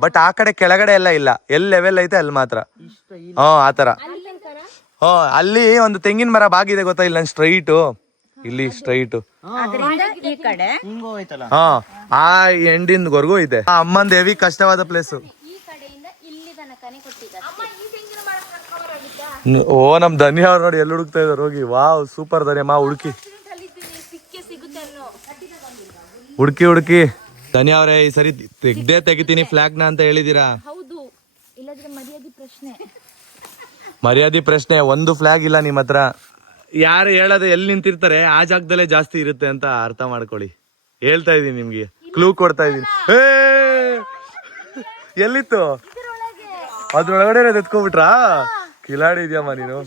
ಬಟ್ ಆ ಕಡೆ ಕೆಳಗಡೆ ಎಲ್ಲ ಇಲ್ಲ, ಎಲ್ಲಿ ಲೆವೆಲ್ ಐತೆ ಅಲ್ಲಿ ಮಾತ್ರ. ಆತರ. ಅಲ್ಲಿ ಒಂದು ತೆಂಗಿನ ಮರ ಬಾಗಿದೆ ಗೊತ್ತಾ, ಇಲ್ಲ ಸ್ಟ್ರೈಟು, ಇಲ್ಲಿ ಸ್ಟ್ರೈಟು. ಆ ಎಂಡಿಂದವರೆಗೂ ಇದೆ. ಅಮ್ಮಂದ್ ಹೆವಿ ಕಷ್ಟವಾದ ಪ್ಲೇಸ್. ಓ ನಮ್ ಧನ್ಯ ಅವ್ರು ನೋಡಿ ಎಲ್ಲಿ ಹುಡುಕ್ತಾ ಇದಾರೆ ಹೋಗಿ. ವಾವ್ ಸೂಪರ್ ಧನ್ಯ ಮಾ, ಹುಡುಕಿ ಹುಡುಕಿ ಧನ್ಯ ಅವ್ರೆ, ಈ ಸರಿ ತೆಗಿತೀನಿ ಫ್ಲಾಗ್ ನ ಅಂತ ಹೇಳಿದೀರಾ? ಮರ್ಯಾದೆ ಪ್ರಶ್ನೆ. ಒಂದು ಫ್ಲಾಗ್ ಇಲ್ಲ ನಿಮ್ ಹತ್ರ. ಯಾರು ಹೇಳೋದು ಎಲ್ಲಿ ನಿಂತಿರ್ತಾರೆ ಆ ಜಾಗದಲ್ಲೇ ಜಾಸ್ತಿ ಇರುತ್ತೆ ಅಂತ ಅರ್ಥ ಮಾಡ್ಕೊಳ್ಳಿ. ಹೇಳ್ತಾ ಇದೀನಿ ನಿಮ್ಗೆ, ಕ್ಲೂ ಕೊಡ್ತಾ ಇದೀನಿ. ಎಲ್ಲಿತ್ತು? ಅದ್ರೊಳಗಡೆ ಎತ್ಕೊಬಿಟ್ರಾ? ಕಿಲಾಡಿ ಇದೆಯಮ್ಮ ನೀನು.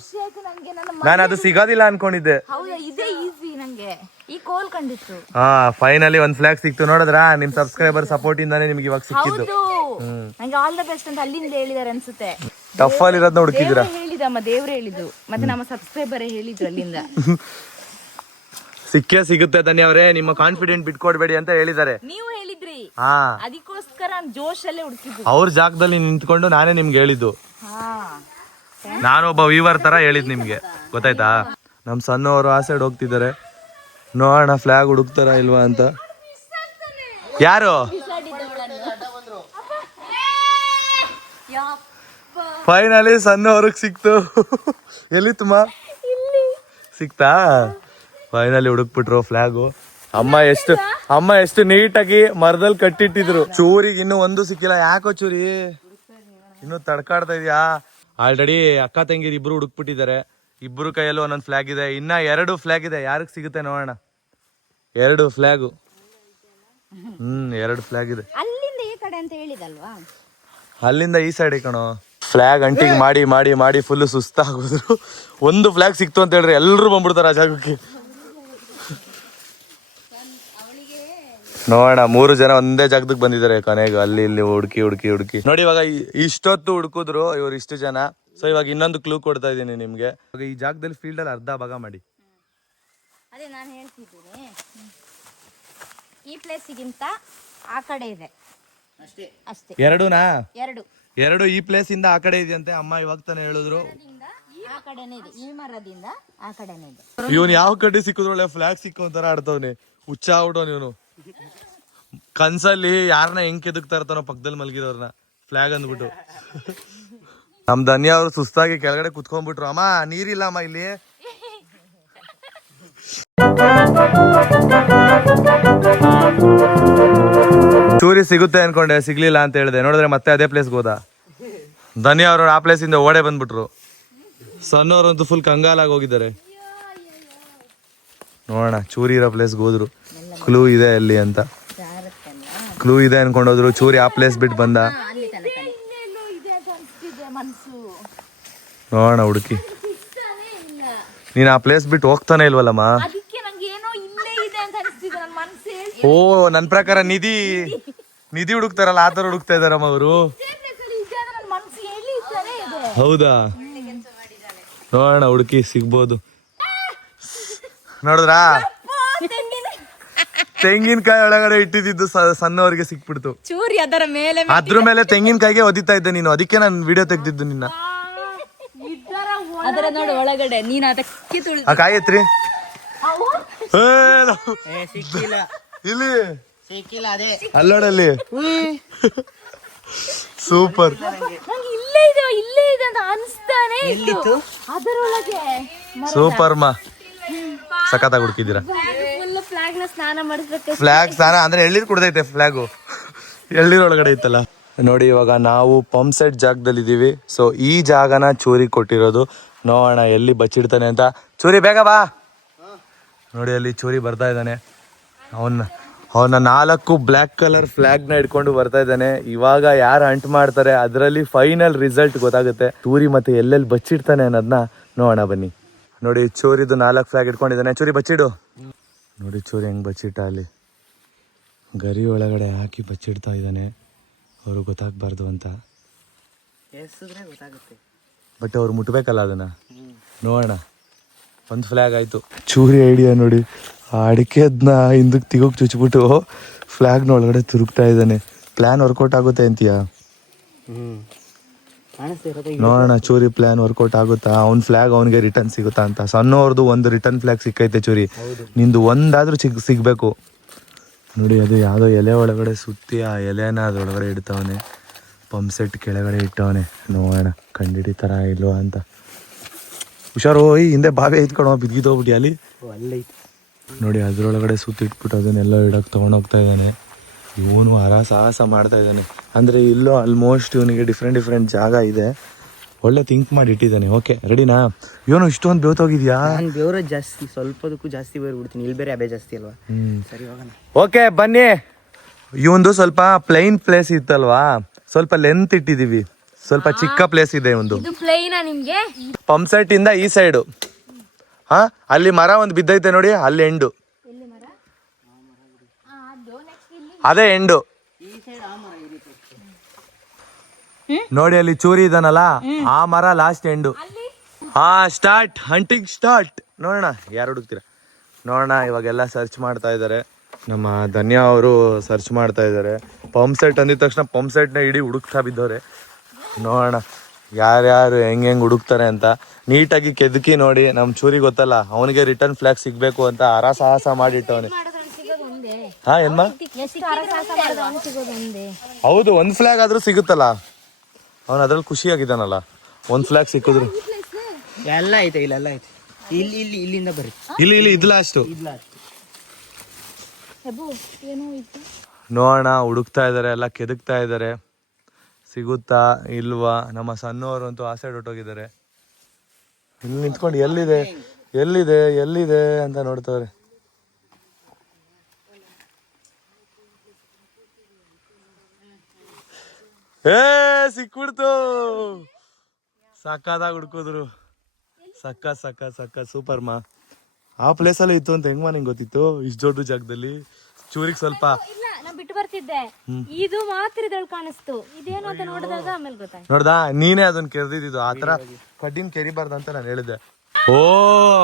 ನಾನು ಅದು ಸಿಗೋದಿಲ್ಲ ಅನ್ಕೊಂಡಿದ್ದೆ. ಹೌದಾ, ಇದೇ ಈಸಿ ನಂಗೆ. ಈ ಕೋಲ್ ಕಂಡಿತ್ತು. ಹಾ, ಫೈನಲಿ ಒಂದ್ ಫ್ಲಾಗ್ ಸಿಕ್ತು. ನೋಡಿದ್ರಾ, ನಿಮ್ ಸಬ್ಸ್ಕ್ರೈಬರ್ ಸಪೋರ್ಟ್ ಇಂದಾನೆ ನಿಮ್ಗೆ ಇವಾಗ ಸಿಕ್ಕಿದ್ದು. ನಂಗೆ ಆಲ್ ದ ಬೆಸ್ಟ್ ಅಂತ ಅಲ್ಲಿಂದ ಹೇಳಿದಾರೆ ಅನ್ಸುತ್ತೆ. ಟಫ್ ಅಲ್ಲಿ ಇರೋದ್ನ ಹುಡುಕಿದ್ದೀರಾ? ಹೇಳಿದಮ್ಮ, ದೇವ್ರು ಹೇಳಿದ್ದು, ಮತ್ತೆ ನಮ್ಮ ಸಬ್ಸ್ಕ್ರೈಬರ್ ಹೇಳಿದ್ರು ಅಲ್ಲಿಂದ. ಸಿಕ್ಕೇ ಸಿಗುತ್ತೆ ಧನ್ಯ ಅವರೇ, ನಿಮ್ಮ ಕಾನ್ಫಿಡೆಂಟ್ ಬಿಟ್ಕೊಡ್ಬೇಡಿ ಅಂತ ಹೇಳಿದ್ದಾರೆ. ನೀವು ಹೇಳಿದ್ರಿ, ಹಾ, ಅದಕ್ಕೋಸ್ಕರ ಜೋಶಲ್ಲೇ ಹುಡುಕಿದ್ದು. ಅವ್ರ ಜಾಗದಲ್ಲಿ ನಿಂತ್ಕೊಂಡು ನಾನೇ ನಿಮ್ಗೆ ಹೇಳಿದ್ದು. ನಾನೊಬ್ಬ ವೀವರ್ ತರ ಹೇಳಿದ್ ನಿಮ್ಗೆ, ಗೊತ್ತಾಯ್ತಾ? ನಮ್ ಸಣ್ಣವರು ಆ ಸೈಡ್ ಹೋಗ್ತಿದ್ದಾರೆ, ನೋಡೋಣ ಫ್ಲಾಗ್ ಹುಡುಕ್ತಾರ ಇಲ್ವಾ ಅಂತ. ಯಾರು? ಫೈನಲಿ ಸಣ್ಣವ್ರಿಗೆ ಸಿಕ್ತು. ಎಲ್ಲಿತ್ತಮ್ಮ? ಸಿಕ್ತಾ? ಫೈನಲಿ ಹುಡುಕ್ಬಿಟ್ರು ಫ್ಲಾಗು. ಅಮ್ಮ ಎಷ್ಟು ನೀಟಾಗಿ ಮರದಲ್ಲಿ ಕಟ್ಟಿಟ್ಟಿದ್ರು. ಚೂರಿಗೆ ಇನ್ನೂ ಒಂದು ಸಿಕ್ಕಿಲ್ಲ. ಯಾಕೋ ಚೂರಿ ಇನ್ನು ತಡ್ಕಾಡ್ತಾ ಇದೆಯಾ? ಆಲ್ರೆಡಿ ಅಕ್ಕ ತಂಗಿರು ಇಬ್ರು ಹುಡುಕ್ಬಿಟ್ಟಿದ್ದಾರೆ. ಇಬ್ರು ಕೈಯಲ್ಲೂ ಒಂದೊಂದು ಫ್ಲಾಗ್ ಇದೆ. ಇನ್ನ 2 ಫ್ಲಾಗ್ ಇದೆ. ಯಾರಿಗೆ ಸಿಗುತ್ತೆ ನೋಡೋಣ. 2 ಫ್ಲಾಗು. 2 ಫ್ಲಾಗ್ ಇದೆ. ಅಲ್ಲಿಂದ ಈ ಕಡೆ ಅಂತ ಹೇಳಿದಲ್ವಾ? ಅಲ್ಲಿಂದ ಈ ಸೈಡ್ ಕಣೋ. ಫ್ಲಾಗ್ ಅಂಟಿಂಗ್ ಮಾಡಿ ಮಾಡಿ ಮಾಡಿ ಫುಲ್ ಸುಸ್ತಾಗೋದ್ರು. ಒಂದು ಫ್ಲಾಗ್ ಸಿಕ್ತು ಅಂತ ಹೇಳ್ರಿ, ಎಲ್ಲರೂ ಬಂದ್ಬಿಡ್ತಾರ ಆ ಜಾಗಕ್ಕೆ. ನೋಡೋಣ, 3 ಜನ ಒಂದೇ ಜಾಗದಕ್ಕೆ ಬಂದಿದ್ದಾರೆ ಕೊನೆಗೆ. ಅಲ್ಲಿ ಇಲ್ಲಿ ಹುಡುಕಿ ನೋಡಿ. ಇವಾಗ ಇಷ್ಟೊತ್ತು ಹುಡುಕಿದ್ರು ಇವ್ರು, ಇಷ್ಟು ಜನ. ಸೊ ಇವಾಗ ಇನ್ನೊಂದು ಕ್ಲೂ ಕೊಡ್ತಾ ಇದೀನಿ ನಿಮ್ಗೆ. ಇವಾಗ ಈ ಜಾಗದಲ್ಲಿ ಫೀಲ್ಡ್ ಅಲ್ಲಿ ಅರ್ಧ ಭಾಗ ಮಾಡಿ. ಅದೇ ನಾನು ಹೇಳ್ತಿದ್ದೀನಿ, ಈ ಪ್ಲೇಸಿಗಿಂತ ಆ ಕಡೆ ಇದೆ ಅಷ್ಟೇ. ಎರಡೂನಾ? 2 ಈ ಪ್ಲೇಸ್ ಇಂದ ಆ ಕಡೆ ಇದೆಯಂತೆ. ಅಮ್ಮ ಇವಾಗ ತಾನೇ ಹೇಳಿದ್ರು. ಆ ಕಡೆನೇ ಇದೆ, ಈ ಮರದಿಂದ ಆ ಕಡೆನೇ ಇದೆ. ಇವನು ಯಾವ ಕಡೆ ಸಿಕ್ಕಿದ್ರು ಒಳ್ಳೆ ಫ್ಲಾಗ್ ಸಿಕ್ಕೋಂತರ ಆಡ್ತವ್ನೆ. ಹುಚ್ಚ ಆಗ್ಬಿಟ್ಟವ್ನು ಇವನು. ಕನ್ಸಲ್ಲಿ ಯಾರನ್ನ ಹೆಂಗ್ ಕೆದಕ್ತಾ ಇರ್ತಾನೋ ಪಕ್ಕದಲ್ಲಿ ಮಲಗಿರೋರ್ನ, ಫ್ಲಾಗ್ ಅಂದ್ಬಿಟ್ಟು. ನಮ್ ಧನ್ಯ ಅವ್ರು ಸುಸ್ತಾಗಿ ಕೆಳಗಡೆ ಕುತ್ಕೊಂಡ್ಬಿಟ್ರು. ಅಮ್ಮ ನೀರಿಲ್ಲ ಅಮ್ಮ ಇಲ್ಲಿ. ಚೂರಿ ಸಿಗುತ್ತೆ ಅನ್ಕೊಂಡೆ, ಸಿಗ್ಲಿಲ್ಲ ಅಂತ ಹೇಳಿದೆ. ನೋಡಿದ್ರೆ ಮತ್ತೆ ಅದೇ ಪ್ಲೇಸ್ಗೆ ಹೋದ. ಧನ್ಯ ಅವರು ಆ ಪ್ಲೇಸ್ ಇಂದ ಓಡೇ ಬಂದ್ಬಿಟ್ರು. ಸಣ್ಣವ್ರಂತೂ ಫುಲ್ ಕಂಗಾಲಾಗಿ ಹೋಗಿದ್ದಾರೆ. ನೋಡೋಣ, ಚೂರಿ ಇರೋ ಪ್ಲೇಸ್ಗೆ ಹೋದ್ರು. ಕ್ಲೂ ಇದೆ ಅಲ್ಲಿ ಅಂತ. ಕ್ಲೂ ಇದೆ ಅನ್ಕೊಂಡೋದ್ರು. ಚೂರಿ ಆ ಪ್ಲೇಸ್ ಬಿಟ್ಟು ಬಂದ. ನೋಡೋಣ ಹುಡುಕಿ. ನೀನ್ ಆ ಪ್ಲೇಸ್ ಬಿಟ್ಟು ಹೋಗ್ತಾನೆ ಇಲ್ವಲ್ಲಮ್ಮ? ಓ, ನನ್ ಪ್ರಕಾರ ನಿಧಿ ಹುಡುಕ್ತಾರಲ್ಲ, ಆ ತರ ಹುಡುಕ್ತಾ ಇದಾರಮ್ಮ ಅವರು. ಹೌದಾ? ನೋಡೋಣ, ಹುಡುಕಿ ಸಿಗ್ಬೋದು. ನೋಡಿದ್ರಾ, ತೆಂಗಿನಕಾಯಿ ಒಳಗಡೆ ಇಟ್ಟಿದ್ದು ಸಣ್ಣವರಿಗೆ ಸಿಕ್ಬಿಡ್ತು. ಚೂರಿ ಅದರ ಮೇಲೆ, ಅದ್ರ ಮೇಲೆ ತೆಂಗಿನಕಾಯಿಗೆ ಒದಿತಾ ಇದ್ದೆ ನೀನು. ಅದಕ್ಕೆ ನಾನು ವಿಡಿಯೋ ತೆಗ್ದಿದ್ದು ನಿನ್ನ. ಅದರ ನೋಡಿ ಒಳಗಡೆ ನೀನು ಅದಕ್ಕೆ ಆ ಕಾಯಿ ಎತ್ರಿ. ಇಲ್ಲಿ ಅಲ್ಲೋಡಲ್ಲಿ ಸೂಪರ್. ಇಲ್ಲೇ ಇದೆ ಅಂತ ಅನಿಸ್ತಾನೆ ಇತ್ತು. ಅದರೊಳಗೆ ಸೂಪರ್ ಮಾ, ಸಖತ್ತಾಗಿ ಹುಡುಕಿದ್ದೀರಾ. ಫ್ಲಾಗ್ ನ ಸ್ನಾನ ಮಾಡಿಸ್ಬೇಕು. ಫ್ಲಾಗ್ ಸ್ನಾನ ಅಂದ್ರೆ ಎಳ್ನೀರು ಕುಡ್ದೈತೆ. ಫ್ಲಾಗು ಎಳ್ನೀರ್ ಒಳಗಡೆ ಐತಲ್ಲ. ನೋಡಿ, ಇವಾಗ ನಾವು ಪಂಪ್ ಸೆಟ್ ಜಾಗದಲ್ಲಿ ಇದೀವಿ. ಸೊ ಈ ಜಾಗನ ಚೂರಿ ಕೊಟ್ಟಿರೋದು. ನೋಡೋಣ ಎಲ್ಲಿ ಬಚ್ಚಿಡ್ತಾನೆ ಅಂತ. ಚೂರಿ ಬೇಗ ಬಾ. ನೋಡಿ, ಅಲ್ಲಿ ಚೂರಿ ಬರ್ತಾ ಇದ್ದಾನೆ. ಅವನ್ನ 4 ಬ್ಲ್ಯಾಕ್ ಕಲರ್ ಫ್ಲಾಗ್ ನ ಇಟ್ಕೊಂಡು ಬರ್ತಾ ಇದ್ದಾನೆ. ಇವಾಗ ಯಾರು ಅಂಟ್ ಮಾಡ್ತಾರೆ ಅದರಲ್ಲಿ ಫೈನಲ್ ರಿಸಲ್ಟ್ ಗೊತ್ತಾಗುತ್ತೆ. ಚೂರಿ ಮತ್ತೆ ಎಲ್ಲೆಲ್ಲಿ ಬಚ್ಚಿಡ್ತಾನೆ ಅನ್ನೋದನ್ನ ನೋಡೋಣ ಬನ್ನಿ. ನೋಡಿ, ಚೂರಿದು 4 ಫ್ಲಾಗ್ ಇಟ್ಕೊಂಡಿದ್ದಾನೆ. ಚೂರಿ ಬಚ್ಚಿಡು. ನೋಡಿ ಚೂರಿ ಹೆಂಗ್ ಬಚ್ಚಿಟ್ಟ. ಅಲ್ಲಿ ಗರಿ ಒಳಗಡೆ ಹಾಕಿ ಬಚ್ಚಿಡ್ತಾ ಇದ್ದಾನೆ. ಅವ್ರು ಗೊತ್ತಾಗ್ಬಾರ್ದು ಅಂತ. ಬಟ್ ಅವ್ರು ಮುಟ್ಬೇಕಲ್ಲ ಅದನ್ನ. ನೋಡೋಣ, ಒಂದು ಫ್ಲಾಗ್ ಆಯ್ತು. ಚೂರಿ ಐಡಿಯಾ ನೋಡಿ, ಆ ಅಡಿಕೆದ್ನ ಹಿಂದಕ್ಕೆ ತಿಗೋಕ್ ಚುಚ್ಬಿಟ್ಟು ಫ್ಲಾಗ್ನ ಒಳಗಡೆ ತಿರುಗ್ತಾ ಇದ್ದಾನೆ. ಪ್ಲಾನ್ ವರ್ಕೌಟ್ ಆಗುತ್ತೆ ಅಂತೀಯಾ? ನೋಡೋಣ ಚೂರಿ ಪ್ಲಾನ್ ವರ್ಕೌಟ್ ಆಗುತ್ತಾ. ಅವ್ನ ಫ್ಲಾಗ್ ಅವನಿಗೆ ರಿಟರ್ನ್ ಸಿಗುತ್ತಾ ಅಂತ. ಸಣ್ಣವ್ರದ್ದು ಒಂದು ರಿಟರ್ನ್ ಫ್ಲಾಗ್ ಸಿಕ್ಕೈತೆ ಚೂರಿ. ನಿಂದು ಒಂದಾದ್ರೂ ಸಿಗ್ಬೇಕು. ನೋಡಿ, ಅದು ಯಾವುದೋ ಎಲೆ ಒಳಗಡೆ ಸುತ್ತಿ ಆ ಎಲೆನ ಅದರೊಳಗಡೆ ಇಡ್ತವನೆ. ಪಂಪ್ ಸೆಟ್ ಕೆಳಗಡೆ ಇಟ್ಟವನೆ. ನೋಡೋಣ ಕಂಡಿಡಿತಾರ ಇಲ್ವಾ ಅಂತ. ಹುಷಾರು, ಹಿಂದೆ ಬಾವಿ ಐತ್ಕೊಳೋ, ಬಿದ್ದಿದ್ದೋಗ್ಬಿಟ್ಟು ಅಲ್ಲಿ. ನೋಡಿ, ಅದ್ರೊಳಗಡೆ ಸುತ್ತಿಟ್ಬಿಟ್ಟು ಅದನ್ನೆಲ್ಲ ಇಡಕ್ಕೆ ತೊಗೊಂಡೋಗ್ತಾ ಇದ್ದಾನೆ. ಇವನು ಸಾಹಸ ಮಾಡ್ತಾ ಇದ್ದಾನೆ. ಅಂದರೆ ಇಲ್ಲೋ ಆಲ್ಮೋಸ್ಟ್ ಇವನಿಗೆ ಡಿಫ್ರೆಂಟ್ ಜಾಗ ಇದೆ. ಒಳ್ಳೆ ಥಿಂಕ್ ಮಾಡಿ ಇಟ್ಟಿದ್ದಾನೆ. ಓಕೆ, ರೆಡಿನಾ? ಇವನು ಇಷ್ಟೊಂದು ಬೇವ್ತೋಗಿದ್ಯಾ? ಬೇವ್ರ ಜಾಸ್ತಿ, ಸ್ವಲ್ಪದಕ್ಕೂ ಜಾಸ್ತಿ ಬೇರೆ ಬಿಡ್ತೀನಿ. ಇಲ್ಲಿ ಬೇರೆ ಅಬೆ ಜಾಸ್ತಿ ಅಲ್ವಾ? ಸರಿ, ಹೋಗೋಣ. ಓಕೆ ಬನ್ನಿ. ಇವಂದು ಸ್ವಲ್ಪ ಪ್ಲೈನ್ ಪ್ಲೇಸ್ ಇತ್ತಲ್ವಾ, ಸ್ವಲ್ಪ ಲೆಂತ್ ಇಟ್ಟಿದೀವಿ. ಸ್ವಲ್ಪ ಚಿಕ್ಕ ಪ್ಲೇಸ್ ಇದೆ ಇವಂದು. ಇದು ಪ್ಲೇನಾ ನಿಮ್ಗೆ? ಪಂಪ್ ಸೆಟ್ ಇಂದ ಈ ಸೈಡು ಹಾ ಅಲ್ಲಿ ಮರ ಒಂದು ಬಿದ್ದೈತೆ ನೋಡಿ, ಅಲ್ಲಿ ಎಂಡು. ಅದೇ ಎಂಡು ನೋಡಿ, ಅಲ್ಲಿ ಚೂರಿ ಇದನ್ನಲ್ಲ, ಆ ಮರ ಲಾಸ್ಟ್ ಎಂಡು. ಹಾ ಸ್ಟಾರ್ಟ್, ಹಂಟಿಂಗ್ ಸ್ಟಾರ್ಟ್. ನೋಡೋಣ ಯಾರು ಹುಡುಕ್ತೀರಾ ನೋಡೋಣ. ಇವಾಗೆಲ್ಲ ಸರ್ಚ್ ಮಾಡ್ತಾ ಇದ್ದಾರೆ, ನಮ್ಮ ಧನ್ಯ ಅವರು ಸರ್ಚ್ ಮಾಡ್ತಾ ಇದ್ದಾರೆ. ಪಂಪ್ ಸೆಟ್ ಅಂದಿದ ತಕ್ಷಣ ಪಂಪ್ ಸೆಟ್ನ ಇಡೀ ಹುಡುಕ್ತಾ ಬಿದ್ದವ್ರೆ. ನೋಡೋಣ ಯಾರ್ಯಾರು ಹೆಂಗೆ ಹುಡುಕ್ತಾರೆ ಅಂತ. ನೀಟಾಗಿ ಕೆದಕಿ ನೋಡಿ, ನಮ್ಮ ಚೂರಿ ಗೊತ್ತಲ್ಲ, ಅವನಿಗೆ ರಿಟರ್ನ್ ಫ್ಲಾಗ್ ಸಿಗ್ಬೇಕು ಅಂತ ಹರಸಾಹಸ ಮಾಡಿಟ್ಟವನೆ. ಹಾ ಏನ್ಮಾ? ಹೌದು, ಒಂದ್ ಫ್ಲಾಗ್ ಆದ್ರೂ ಸಿಗುತ್ತಲ್ಲ, ಅವನ್ ಅದ್ರಲ್ಲಿ ಖುಷಿಯಾಗಿದ್ದಾನಲ್ಲ. ಒಂದ್ ಫ್ಲಾಗ್ ಸಿಕ್ಕಿದ್ರು. ಎಲ್ಲ ಐತೆ, ಇಲ್ಲೆಲ್ಲ ಐತೆ. ಇಲ್ಲಿಂದ ಬರ್ರಿ. ಇಲ್ಲಿ ಇದ್ಲ ಅಷ್ಟು ನೋಡೋಣ. ಹುಡುಕ್ತಾ ಇದಾರೆ, ಎಲ್ಲ ಕೆದಕ್ತಾ ಇದಾರೆ. ಸಿಗುತ್ತಾ ಇಲ್ವಾ? ನಮ್ಮ ಸಣ್ಣವರು ಆ ಸೈಡ್ ಹೊಟ್ಟೋಗಿದ್ದಾರೆ. ಇಲ್ಲಿ ನಿಂತ್ಕೊಂಡು ಎಲ್ಲಿದೆ ಎಲ್ಲಿದೆ ಎಲ್ಲಿದೆ ಅಂತ ನೋಡ್ತವ್ರೆ. ಸಿಕ್ಬಿಡ್ತು. ಸಕ್ಕದಾಗ ಹುಡ್ಕೋದ್ರು. ಸಕ್ಕ ಸೂಪರ್ ಮಾ. ಆ ಪ್ಲೇಸ್ ಅಲ್ಲಿ ಇತ್ತು ಅಂತ ಹೆಂಗ್ ನಿಂಗೆ ಗೊತ್ತಿತ್ತು? ಇಷ್ಟು ದೊಡ್ಡ ಜಾಗದಲ್ಲಿ ಚೂರಿಗೆ ಸ್ವಲ್ಪ ಬಿಟ್ಟು ಬರ್ತಿದ್ದೆ, ಇದು ಮಾತ್ರ ಇದ್ರಲ್ಲಿ ಕಾಣಿಸ್ತು. ಇದೇನು ಅಂತ ನೋಡಿದಾಗ ಆಮೇಲೆ ಗೊತ್ತಾಯ್ತು. ನೋಡ್ದಾ, ನೀನೇ ಅದನ್ನ ಕೆರೆದಿದ್ದು. ಆತರ ಕಡ್ಡಿನ ಕೆರಿಬಾರ್ದು ಅಂತ ನಾನು ಹೇಳಿದ್ದೆ. ಓ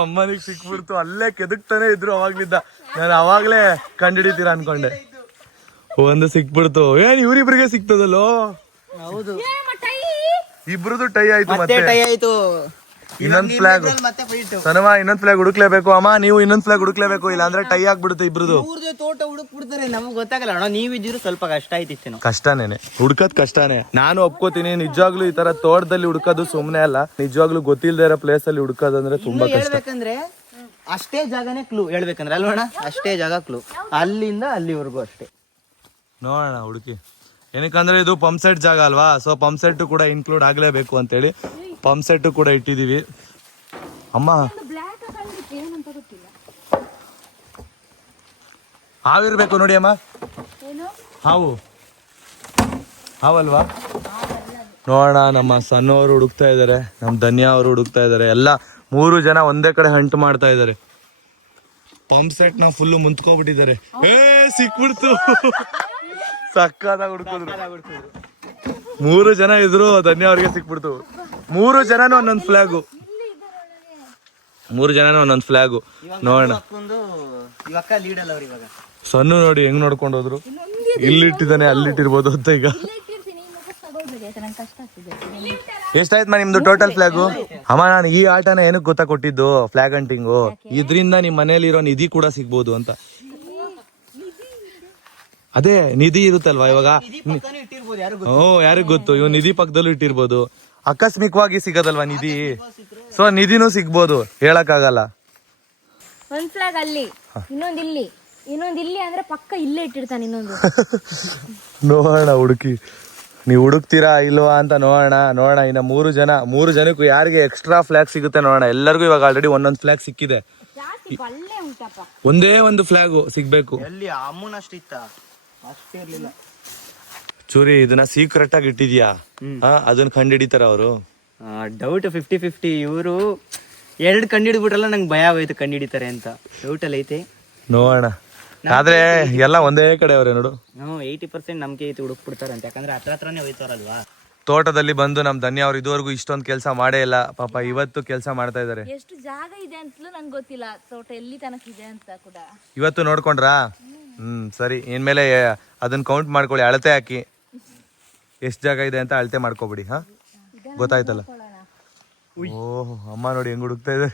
ಅಮ್ಮನಿಗೆ ಸಿಕ್ಬಿಡ್ತು. ಅಲ್ಲೇ ಕೆದಕ್ತಾನೆ ಇದ್ರು ಅವಾಗ್ಲಿದ್ದ. ನಾನು ಅವಾಗ್ಲೇ ಕಂಡಿಡಿತೀರಾ ಅನ್ಕೊಂಡೆ. ಒಂದು ಸಿಕ್ಬಿಡ್ತು. ಏನ್ ಇವ್ರಿಬ್ರಿಗೆ ಸಿಕ್ತದಲ್ಲೋ? ಹೌದು, ಇಬ್ರದು ಟೈ ಆಯ್ತು. ಮತ್ತೆ ಟೈ ಆಯ್ತು. ಇನ್ನೊಂದ್ ಫ್ಲಾಗ್ ಸನವಾ, ಇನ್ನೊಂದ್ ಫ್ಲಾಗ್ ಹುಡುಕ್ಲೇಬೇಕು ಅಮ್ಮ. ನೀವು ಇನ್ನೊಂದ್ ಫ್ಲಾಗ್ ಹುಡುಕ್ಲೇಬೇಕು, ಇಲ್ಲ ಅಂದ್ರೆ ಟೈ ಆಗ್ಬಿಡುತ್ತೆ ಇಬ್ರದು. ತೋಟ ಹುಡುಕ್ ಬಿಡ್ತಾರೆ, ನಮ್ಗೆ ಗೊತ್ತಾಗಲ್ಲ ಅಣ್ಣ. ನೀವಿದ್ರು ಸ್ವಲ್ಪ ಕಷ್ಟ ಆಯ್ತಿತ್ತೇನೋ. ಕಷ್ಟನೇನೆ, ಹುಡ್ಕದ್ ಕಷ್ಟನೇ. ನಾನು ಒಪ್ಕೋತೀನಿ. ನಿಜವಾಗ್ಲೂ ಈ ತರ ತೋಟದಲ್ಲಿ ಹುಡ್ಕೋದು ಸುಮ್ನೆ ಅಲ್ಲ. ನಿಜವಾಗ್ಲೂ ಗೊತ್ತಿಲ್ದೇ ಇರೋ ಪ್ಲೇಸ್ ಅಲ್ಲಿ ಹುಡ್ಕೋದಂದ್ರೆ ತುಂಬಾ ಕಷ್ಟ. ಹೇಳ್ಬೇಕಂದ್ರೆ ಅಷ್ಟೇ ಜಾಗನೇ ಕ್ಲೂ ಹೇಳ್ಬೇಕಂದ್ರೆ ಅಲ್ವಣ, ಅಷ್ಟೇ ಜಾಗ ಕ್ಲೂ. ಅಲ್ಲಿಂದ ಅಲ್ಲಿವರೆಗೂ ಅಷ್ಟೇ. ನೋಡೋಣ ಹುಡುಕಿ. ಏನಕ್ಕಂದ್ರೆ ಇದು ಪಂಪ್ ಸೆಟ್ ಜಾಗ ಅಲ್ವಾ, ಸೊ ಪಂಪ್ ಸೆಟ್ ಕೂಡ ಇನ್ಕ್ಲೂಡ್ ಆಗ್ಲೇಬೇಕು ಅಂತೇಳಿ ಪಂಪ್ ಸೆಟ್ ಕೂಡ ಇಟ್ಟಿದೀವಿ. ಅಮ್ಮ ಹಾವಿರ್ಬೇಕು ನೋಡಿ ಅಮ್ಮ. ಹಾವಲ್ವಾ? ನೋಡೋಣ. ನಮ್ಮ ಸಣ್ಣವರು ಹುಡುಕ್ತಾ ಇದಾರೆ, ನಮ್ಮ ಧನ್ಯ ಅವರು ಹುಡುಕ್ತಾ ಇದಾರೆ. ಎಲ್ಲ 3 ಜನ ಒಂದೇ ಕಡೆ ಹಂಟ್ ಮಾಡ್ತಾ ಇದಾರೆ. ಪಂಪ್ ಸೆಟ್ ನ ಫುಲ್ ಮುಂತ್ಕೊಬಿಟ್ಟಿದ್ದಾರೆ. ಸಿಕ್ಬಿಡ್ತು. ಸಕ್ಕದಾಗ ಹುಡುಕಿದ್ರು. 3 ಜನ ಇದ್ರು, ಧನ್ಯ ಅವ್ರಿಗೆ ಸಿಕ್ಬಿಡ್ತು. 3 ಜನನೂ ಒಂದೊಂದು ಫ್ಲಾಗು. 3 ಜನನೂ ಒಂದೊಂದು ಫ್ಲಾಗು. ನೋಡೋಣ. ಸಣ್ಣ ನೋಡಿ ಹೆಂಗ್ ನೋಡ್ಕೊಂಡು ಹೋದ್ರು. ಇಲ್ಲಿಟ್ಟಿದ್ದಾನೆ, ಅಲ್ಲಿಟ್ಟಿರ್ಬೋದು ಅಂತ. ಈಗ ಎಷ್ಟಾಯ್ತು ನಿಮ್ದು ಟೋಟಲ್ ಫ್ಲಾಗು? ಅಮ್ಮ, ನಾನು ಈ ಆಟನ ಏನಕ್ಕೆ ಗೊತ್ತಾ ಕೊಟ್ಟಿದ್ದು? Flag hunting. ಇದ್ರಿಂದ ನಿಮ್ ಮನೇಲಿ ಇರೋ ನಿಧಿ ಕೂಡ ಸಿಗ್ಬೋದು ಅಂತ. ಅದೇ ನಿಧಿ ಇರುತ್ತಲ್ವಾ ಇವಾಗ. ಯಾರಿಗ್ ಗೊತ್ತು? ಇವ್ ನಿಧಿ ಪಕ್ಕದಲ್ಲೂ ಇಟ್ಟಿರ್ಬೋದು. ಆಕಸ್ಮಿಕವಾಗಿ ಸಿಗದಲ್ವಾ ನಿಧಿ. ಸೊ ನಿಧಿನೂ ಸಿಗ್ಬೋದು, ಹೇಳಕ್ಕಾಗಲ್ಲ. ಒಂದ್ ಫ್ಲಾಗ್ ಅಲ್ಲಿ, ಇನ್ನೊಂದ್ ಇಲ್ಲಿ ಅಂದ್ರೆ ಪಕ್ಕ ಇಲ್ಲೇ ಇಟ್ಟಿರ್ತಾನೆ ಇನ್ನೊಂದು. ನೋಡೋಣ ಹುಡುಕಿ. ನೀವು ಹುಡುಕ್ತೀರಾ ಇಲ್ವಾ ಅಂತ ನೋಡೋಣ. ಇನ್ನ 3 ಜನಕ್ಕೂ ಯಾರಿಗೆ ಎಕ್ಸ್ಟ್ರಾ ಫ್ಲಾಗ್ ಸಿಗುತ್ತೆ ನೋಡೋಣ. ಎಲ್ಲರಿಗೂ ಇವಾಗ ಆಲ್ರೆಡಿ ಒಂದೊಂದು ಫ್ಲಾಗ್ ಸಿಕ್ಕಿದೆ. ಒಂದೇ ಒಂದು ಫ್ಲಾಗ್ ಸಿಗ್ಬೇಕು. ಎಲ್ಲಿ ಅಮ್ಮನಷ್ಟು ಇತ್ತ? ಅಷ್ಟೇ ಇರ್ಲಿಲ್ಲ. ಚೂರಿ, ಇದನ್ನ ಸೀಕ್ರೆಟ್ ಆಗಿ ಇಟ್ಟಿದ್ಯಾ? ಅದನ್ನ ಕಂಡಿಡಿತಾರ ಅವರು? ಡೌಟ್ 50-50. ಇವರು 2 ಕಂಡಿಡ್ಬಿಟ್ರಲ್ಲ, ನಂಗೆ ಭಯ ಆಗೋಯ್ತು ಕಂಡಿಡಿತಾರೆ ಅಂತ. ಡೌಟ್ ಅಲ್ಲಿ ಐತೆ, ನೋಡೋಣ. ಆದ್ರೆ ಎಲ್ಲ ಒಂದೇ ಕಡೆ ಅವ್ರೆ ನೋಡು. 80% ನಂಬಿಕೆ ಐತೆ ಹುಡುಕ್ಬಿಡ್ತಾರೆ ಅಂತ. ಯಾಕಂದ್ರೆ ಹತ್ರನೇ ಹೋಯ್ತಾರಲ್ವಾ. ತೋಟದಲ್ಲಿ ಬಂದು ನಮ್ ಧನ್ಯ ಅವ್ರು ಇದುವರೆಗೂ ಇಷ್ಟೊಂದು ಕೆಲಸ ಮಾಡೇ ಇಲ್ಲ ಪಾಪ. ಇವತ್ತು ಕೆಲಸ ಮಾಡ್ತಾ ಇದಾರೆ. ಎಷ್ಟು ಜಾಗ ಇದೆ ಅಂತಲೂ ನಂಗೆ ಗೊತ್ತಿಲ್ಲ, ತೋಟ ಎಲ್ಲಿ ತನಕ ಇದೆ ಅಂತ ಕೂಡ. ಇವತ್ತು ನೋಡ್ಕೊಂಡ್ರಾ? ಸರಿ. ಇನ್ಮೇಲೆ ಅದನ್ನ ಕೌಂಟ್ ಮಾಡ್ಕೊಳ್ಳಿ, ಅಳತೆ ಹಾಕಿ ಎಷ್ಟು ಜಾಗ ಇದೆ ಅಂತ ಅಳತೆ ಮಾಡ್ಕೊಬಿಡಿ. ಹಾ, ಗೊತ್ತಾಯ್ತಲ್ಲ? ಓಹ್, ಅಮ್ಮ ನೋಡಿ ಹೆಂಗ್ ಹುಡುಕ್ತಾ ಇದೆ.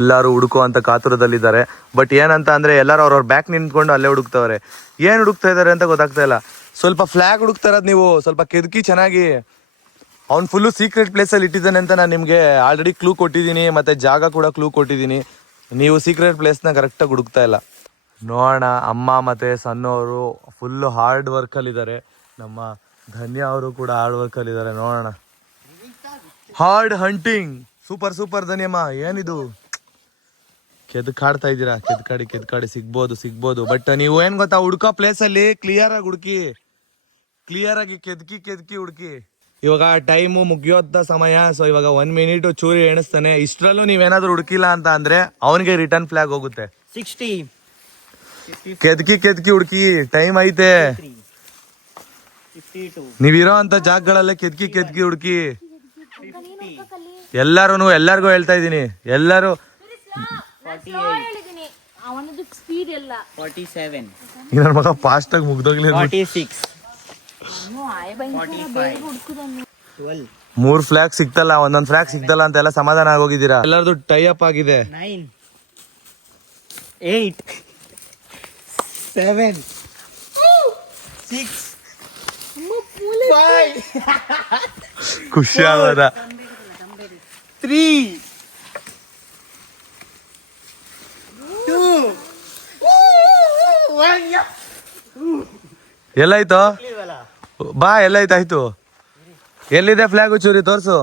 ಎಲ್ಲಾರು ಹುಡುಕೋ ಅಂತ ಕಾತುರದಲ್ಲಿದ್ದಾರೆ. ಬಟ್ ಏನಂತ ಅಂದ್ರೆ ಎಲ್ಲಾರು ಅವ್ರವ್ರ ಬ್ಯಾಕ್ ನಿಂತ್ಕೊಂಡು ಅಲ್ಲೇ ಹುಡುಕ್ತವ್ರೆ. ಏನ್ ಹುಡುಕ್ತಾ ಇದಾರೆ ಅಂತ ಗೊತ್ತಾಗ್ತಾ ಇಲ್ಲ. ಸ್ವಲ್ಪ ಫ್ಲಾಗ್ ಹುಡುಕ್ತಾ ಇರೋದು ನೀವು ಸ್ವಲ್ಪ ಕೆದಕಿ ಚೆನ್ನಾಗಿ. ಅವ್ನು ಫುಲ್ಲು ಸೀಕ್ರೆಟ್ ಪ್ಲೇಸಲ್ಲಿ ಇಟ್ಟಿದ್ದಾನೆ ಅಂತ ನಾನು ನಿಮಗೆ ಆಲ್ರೆಡಿ ಕ್ಲೂ ಕೊಟ್ಟಿದ್ದೀನಿ, ಮತ್ತೆ ಜಾಗ ಕೂಡ ಕ್ಲೂ ಕೊಟ್ಟಿದ್ದೀನಿ. ನೀವು ಸೀಕ್ರೆಟ್ ಪ್ಲೇಸ್ನ ಕರೆಕ್ಟಾಗಿ ಹುಡುಕ್ತಾ ಇಲ್ಲ. ನೋಡೋಣ. ಅಮ್ಮ ಮತ್ತೆ ಸಣ್ಣವರು ಫುಲ್ಲು ಹಾರ್ಡ್ ವರ್ಕಲ್ಲಿದ್ದಾರೆ. ನಮ್ಮ ಧನ್ಯ ಅವರು ಕೂಡ ಹಾರ್ಡ್ ವರ್ಕಲ್ಲಿದ್ದಾರೆ. ನೋಡೋಣ. Hard hunting. ಸೂಪರ್ ಧನ್ಯಮ್ಮ. ಏನಿದು ಕೆದಕಾಡ್ತಾ ಇದ್ದೀರಾ? ಕೆದಕಾಡಿ ಸಿಗ್ಬೋದು. ಬಟ್ ನೀವು ಏನ್ ಗೊತ್ತಾ, ಹುಡ್ಕೋ ಪ್ಲೇಸಲ್ಲಿ ಕ್ಲಿಯರ್ ಆಗಿ ಹುಡುಕಿ, ಕ್ಲಿಯರ್ ಆಗಿ ಕೆದಕಿ ಹುಡುಕಿ. ಇವಾಗ ಟೈಮು ಮುಗಿಯೋದ ಸಮಯ. ಸೊ ಇವಾಗ 1 ಮಿನಿಟ್ ಚೂರಿ ಎಣಿಸ್ತಾನೆ. ಇಷ್ಟರಲ್ಲೂ ನೀವೇನಾದ್ರೂ ಹುಡುಕಿಲ್ಲ ಅಂತ ಅಂದ್ರೆ ಅವನಿಗೆ ರಿಟರ್ನ್ ಫ್ಲಾಗ್ ಹೋಗುತ್ತೆ. 60 ಕೆದ್ಕಿ ಹುಡುಕಿ, ಟೈಮ್ ಐತೆ. 52 ನೀವಿರೋ ಅಂತ ಜಾಗಗಳಲ್ಲೇ ಕೆದ್ಕಿ ಹುಡುಕಿ. ಎಲ್ಲಾರ್ಗು ಹೇಳ್ತಾ ಇದೀನಿ, ಎಲ್ಲರೂ 48 ಅವನದು ಸ್ಪೀಡ್ ಎಲ್ಲ 47 ನನ್ನ ಮಗ ಫಾಸ್ಟ್ ಆಗಿ ಮುಗ್ದೋಗ್ಲಿ. 46 12 3 ಫ್ಲಾಗ್ ಸಿಕ್ತಲ್ಲ, ಒಂದೊಂದ್ ಫ್ಲಾಗ್ ಸಿಕ್ತಲ್ಲ ಅಂತ ಎಲ್ಲ ಸಮಾಧಾನ ಆಗೋಗಿದ್ದೀರಾ. ಎಲ್ಲರದು ಟೈ ಅಪ್ ಆಗಿದೆ. 9 8 7 6 5 ಖುಷಿ ಆಗೋದ. 3 2 1 ಎಲ್ಲಾಯ್ತು ಬಾ, ಎಲ್ಲಾಯ್ತಾಯ್ತು. ಎಲ್ಲಿದೆ ಫ್ಲಾಗು ಚೂರಿ ತೋರ್ಸು.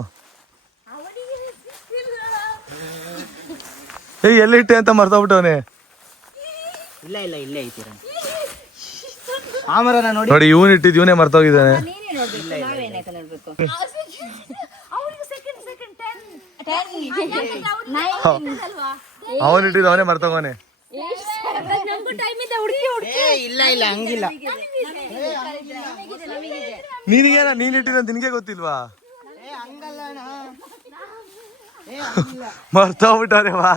ಎಲ್ಲಿಟ್ಟೆ ಅಂತ ಮರ್ತೋಗ್ಬಿಟ್ಟವನೆ. ಇಲ್ಲ ಇಲ್ಲೇ ಐತೀರ ಆಮರನ ನೋಡಿ. ನೋಡಿ ಇವನ್ ಇಟ್ಟಿದ್ ಇವನೇ ಮರ್ತೋಗಿದ್ದಾನೆ. ಅವನ್ ಇಟ್ಟಿದ್ ಅವನೇ ಮರ್ತೋಗವನೆ. ಇಲ್ಲ ಹಂಗಿಲ್ಲ. ನೀನಿಗೇನ, ನೀನ್ ಇಟ್ಟಿದ ನಿನ್ಗೆ ಗೊತ್ತಿಲ್ವಾ? ಮರ್ತೋಗ್ಬಿಟ್ಟವ್ರೆ ವಾ.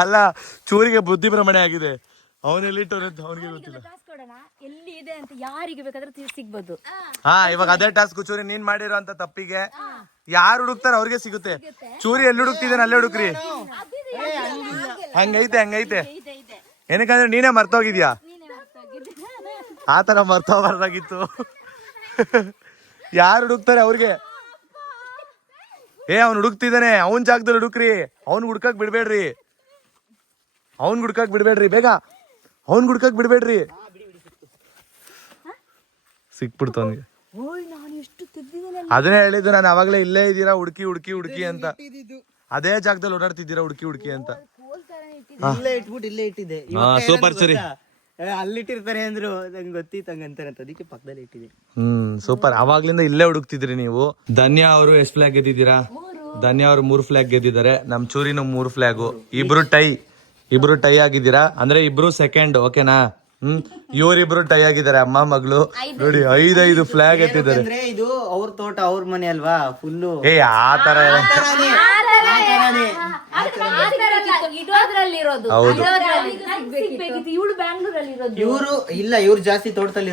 ಅಲ್ಲ, ಚೂರಿಗೆ ಬುದ್ಧಿ ಭ್ರಮಣೆ ಆಗಿದೆ. ಅವನೆಲ್ಲಿಟ್ಟವ್ರೆ ಅಂತ ಅವನಿಗೆ ಗೊತ್ತಿಲ್ಲ. ಎಲ್ಲಿ ಇದೆ ಅಂತ ಯಾರಿಗೆ ಬೇಕಾದ್ರೆ ಸಿಗ್ಬೋದು. ಹಾ, ಇವಾಗ ಅದೇ ಟಾಸ್ಕ್ ಚೂರಿ ನೀನ್ ಮಾಡಿರೋ ಅಂತ ತಪ್ಪಿಗೆ ಯಾರು ಹುಡುಕ್ತಾರ ಅವ್ರಿಗೆ ಸಿಗುತ್ತೆ. ಚೂರಿ ಎಲ್ಲಿ ಹುಡುಕ್ತಿದ್ದೇನೆ ಅಲ್ಲೇ ಹುಡುಕ್ರಿ. ಹಂಗೈತೆ ಏನಕ್ಕಂದ್ರೆ ನೀನೇ ಮರ್ತೋಗಿದ್ಯಾ. ಆತರ ಮರ್ತೋಗ್ಬಾರ್ದಾಗಿತ್ತು. ಯಾರು ಹುಡುಕ್ತಾರೆ ಅವ್ರಿಗೆ. ಅವ್ನು ಹುಡುಕ್ತಿದ್ದಾನೆ, ಅವನ್ ಜಾಗದಲ್ಲಿ ಹುಡುಕ್ರಿ. ಅವ್ನ್ ಹುಡ್ಕಕ್ ಬಿಡ್ಬೇಡ್ರಿ, ಬೇಗ ಅವ್ನ್ ಹುಡ್ಕಕ್ ಬಿಡ್ಬೇಡ್ರಿ. ಸಿಕ್ಬಿಡ್ತು ಅವನಿಗೆ. ಅದನ್ನೇ ಹೇಳಿದ್ದು ನಾನು ಅವಾಗ್ಲೇ, ಇಲ್ಲೇ ಇದ್ದೀರಾ ಹುಡುಕಿ ಅಂತ. ಅದೇ ಜಾಗದಲ್ಲಿ ಓಡಾಡ್ತಿದ್ದೀರಾ ಹುಡುಕಿ ಅಂತ. ಇಲ್ಲೇ ಇಟ್ಟಿದ್ದೆ. ಸೂಪರ್ ಸರಿ. ಅಲ್ಲಿಟ್ಟಿರ್ತಾರೆ ಅಂದ್ರು ನಂಗೆ ಗೊತ್ತಿತ್ತು ಹಂಗಂತಾರೆ ಅಂತ, ಅದಕ್ಕೆ ಪಕ್ಕದಲ್ಲಿ ಇಟ್ಟಿದೆ. ಸೂಪರ್. ಅವಾಗ್ಲಿಂದ ಇಲ್ಲೇ ಹುಡುಕ್ತಿದ್ರಿ ನೀವು. ಧನ್ಯ ಅವರು ಎಷ್ಟು ಫ್ಲಾಗ್ ಗೆದ್ದಿದ್ದೀರಾ? ಧನ್ಯ ಅವರು 3 ಫ್ಲಾಗ್ ಗೆದ್ದಿದ್ದಾರೆ. ನಮ್ ಚೂರಿನ 3 ಫ್ಲಾಗು. ಇಬ್ರು ಟೈ ಆಗಿದ್ದೀರಾ, ಅಂದ್ರೆ ಇಬ್ರು ಸೆಕೆಂಡ್. ಓಕೆನಾ? ಇವರಿಬ್ರು ಟೈ ಆಗಿದ್ದಾರೆ, ಅಮ್ಮ ಮಗಳು. ನೋಡಿ 5 ಫ್ಲಾಗ್ ಎತ್ತಿದ್ದಾರೆ. ಅಂದ್ರೆ ಇದು ಅವ್ರ ತೋಟ, ಅವ್ರ ಮನೆ ಅಲ್ವಾ ಫುಲ್ಲು. ಆತರ ಹೌದು. ಇವ್ರು ಜಾಸ್ತಿ ತೋಟದಲ್ಲಿ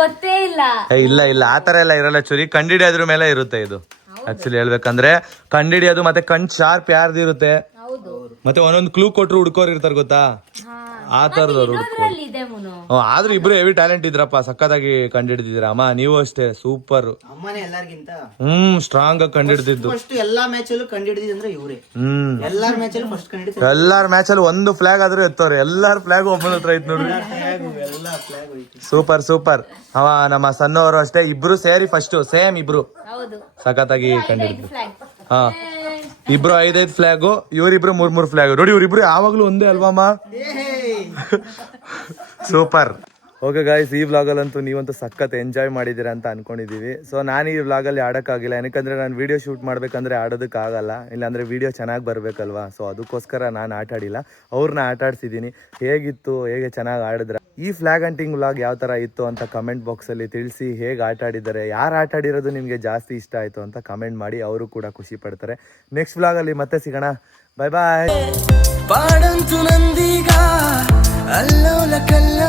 ಗೊತ್ತೇ ಇಲ್ಲ. ಇಲ್ಲ ಆತರ ಎಲ್ಲ ಇರಲ್ಲ ಚೂರಿ. ಕಂಡಿಡಿಯೋದ್ರ ಮೇಲೆ ಇರುತ್ತೆ ಇದು. ಆಕ್ಚುಲಿ ಹೇಳ್ಬೇಕಂದ್ರೆ ಕಂಡಿಡಿಯೋದು ಮತ್ತೆ ಕಣ್ ಶಾರ್ಪ್ ಯಾರ್ದು ಇರುತ್ತೆ, ಮತ್ತೆ ಒಂದೊಂದು ಕ್ಲೂ ಕೊಟ್ರು ಹುಡ್ಕೋರ್ ಇರ್ತಾರ ಗೊತ್ತಾ, ಆ ತರದವ್ರು ಆದ್ರೂ ಇಬ್ರು ಹೆವಿ ಟ್ಯಾಲೆಂಟ್ ಇದ್ರಪ್ಪ. ಸಕ್ಕತ್ತಾಗಿ ಕಂಡಿಡ್ದಿದ್ದೀರಾ ಅಮ್ಮ. ನೀವು ಅಷ್ಟೇ ಸೂಪರ್. ಅಮ್ಮನೇ ಎಲ್ಲಾರ್ಗಿಂತ ಸ್ಟ್ರಾಂಗ್ ಆಗಿ ಕಂಡಿಡ್ದಿದ್ದು. ಫಸ್ಟ್ ಎಲ್ಲಾ ಮ್ಯಾಚ್ ಅಲ್ಲೂ ಕಂಡಿಡ್ದಿದ್ರೆ ಇವ್ರೆ. ಎಲ್ಲಾರ್ ಮ್ಯಾಚ್ ಅಲ್ಲೂ ಫಸ್ಟ್ ಕಂಡಿಡ್ತಾರೆ. ಎಲ್ಲಾರ್ ಮ್ಯಾಚ್ ಅಲ್ಲಿ 1 ಫ್ಲಾಗ್ ಆದ್ರೂ ಎತ್ತವ್ರೆ. ಎಲ್ಲಾರ್ ಫ್ಲಾಗ್ ಒಬ್ಬನ ಹತ್ರ ಐತ್ ನೋಡ್ರಿ. ಸೂಪರ್. ಅವ ನಮ್ಮ ಸಣ್ಣವರು ಅಷ್ಟೇ, ಇಬ್ರು ಸೇರಿ ಫಸ್ಟ್ ಸೇಮ್ ಇಬ್ರು ಸಖತ್ತಾಗಿ ಕಂಡಿಡಿದ್ರು. ಹಾ, ಇಬ್ರು 5 ಫ್ಲಾಗು, ಇವರಿಬ್ರು 3 ಫ್ಲಾಗ್. ನೋಡಿ ಇವ್ರಿಬ್ರು ಯಾವಾಗ್ಲೂ ಒಂದೇ ಅಲ್ವಮ್ಮ. ಸೂಪರ್. ಓಕೆ ಗಾಯ್ಸ್, ಈ ವ್ಲಾಗಲ್ಲಂತೂ ನೀವಂತೂ ಸಖತ್ ಎಂಜಾಯ್ ಮಾಡಿದ್ದೀರಾ ಅಂತ ಅನ್ಕೊಂಡಿದೀವಿ. ಸೊ ನಾನು ಈ ವ್ಲಾಗಲ್ಲಿ ಆಡೋಕ್ಕಾಗಿಲ್ಲ, ಯಾಕಂದ್ರೆ ನಾನು ವಿಡಿಯೋ ಶೂಟ್ ಮಾಡ್ಬೇಕಂದ್ರೆ ಆಡೋದಕ್ಕಾಗಲ್ಲ, ಇಲ್ಲಾಂದ್ರೆ ವಿಡಿಯೋ ಚೆನ್ನಾಗಿ ಬರ್ಬೇಕಲ್ವಾ. ಸೊ ಅದಕ್ಕೋಸ್ಕರ ನಾನು ಆಟ ಆಡಿಲ್ಲ, ಅವ್ರನ್ನ ಆಟ ಆಡ್ಸಿದ್ದೀನಿ. ಹೇಗೆ ಚೆನ್ನಾಗಿ ಆಡಿದ್ರ. ಈ ಫ್ಲಾಗ್ ಹಂಟಿಂಗ್ ವ್ಲಾಗ್ ಯಾವ ಥರ ಇತ್ತು ಅಂತ ಕಮೆಂಟ್ ಬಾಕ್ಸಲ್ಲಿ ತಿಳಿಸಿ. ಹೇಗೆ ಆಟ ಆಡಿದ್ದಾರೆ, ಯಾರು ಆಟ ಆಡಿರೋದು ನಿಮಗೆ ಜಾಸ್ತಿ ಇಷ್ಟ ಆಯಿತು ಅಂತ ಕಮೆಂಟ್ ಮಾಡಿ. ಅವರು ಕೂಡ ಖುಷಿ ಪಡ್ತಾರೆ. ನೆಕ್ಸ್ಟ್ ವ್ಲಾಗಲ್ಲಿ ಮತ್ತೆ ಸಿಗೋಣ. ಬಾಯ್. ಪಾಡಂತು ನಂದೀಗ ಅಲ್ಲೋಲ ಕಲ್ಲ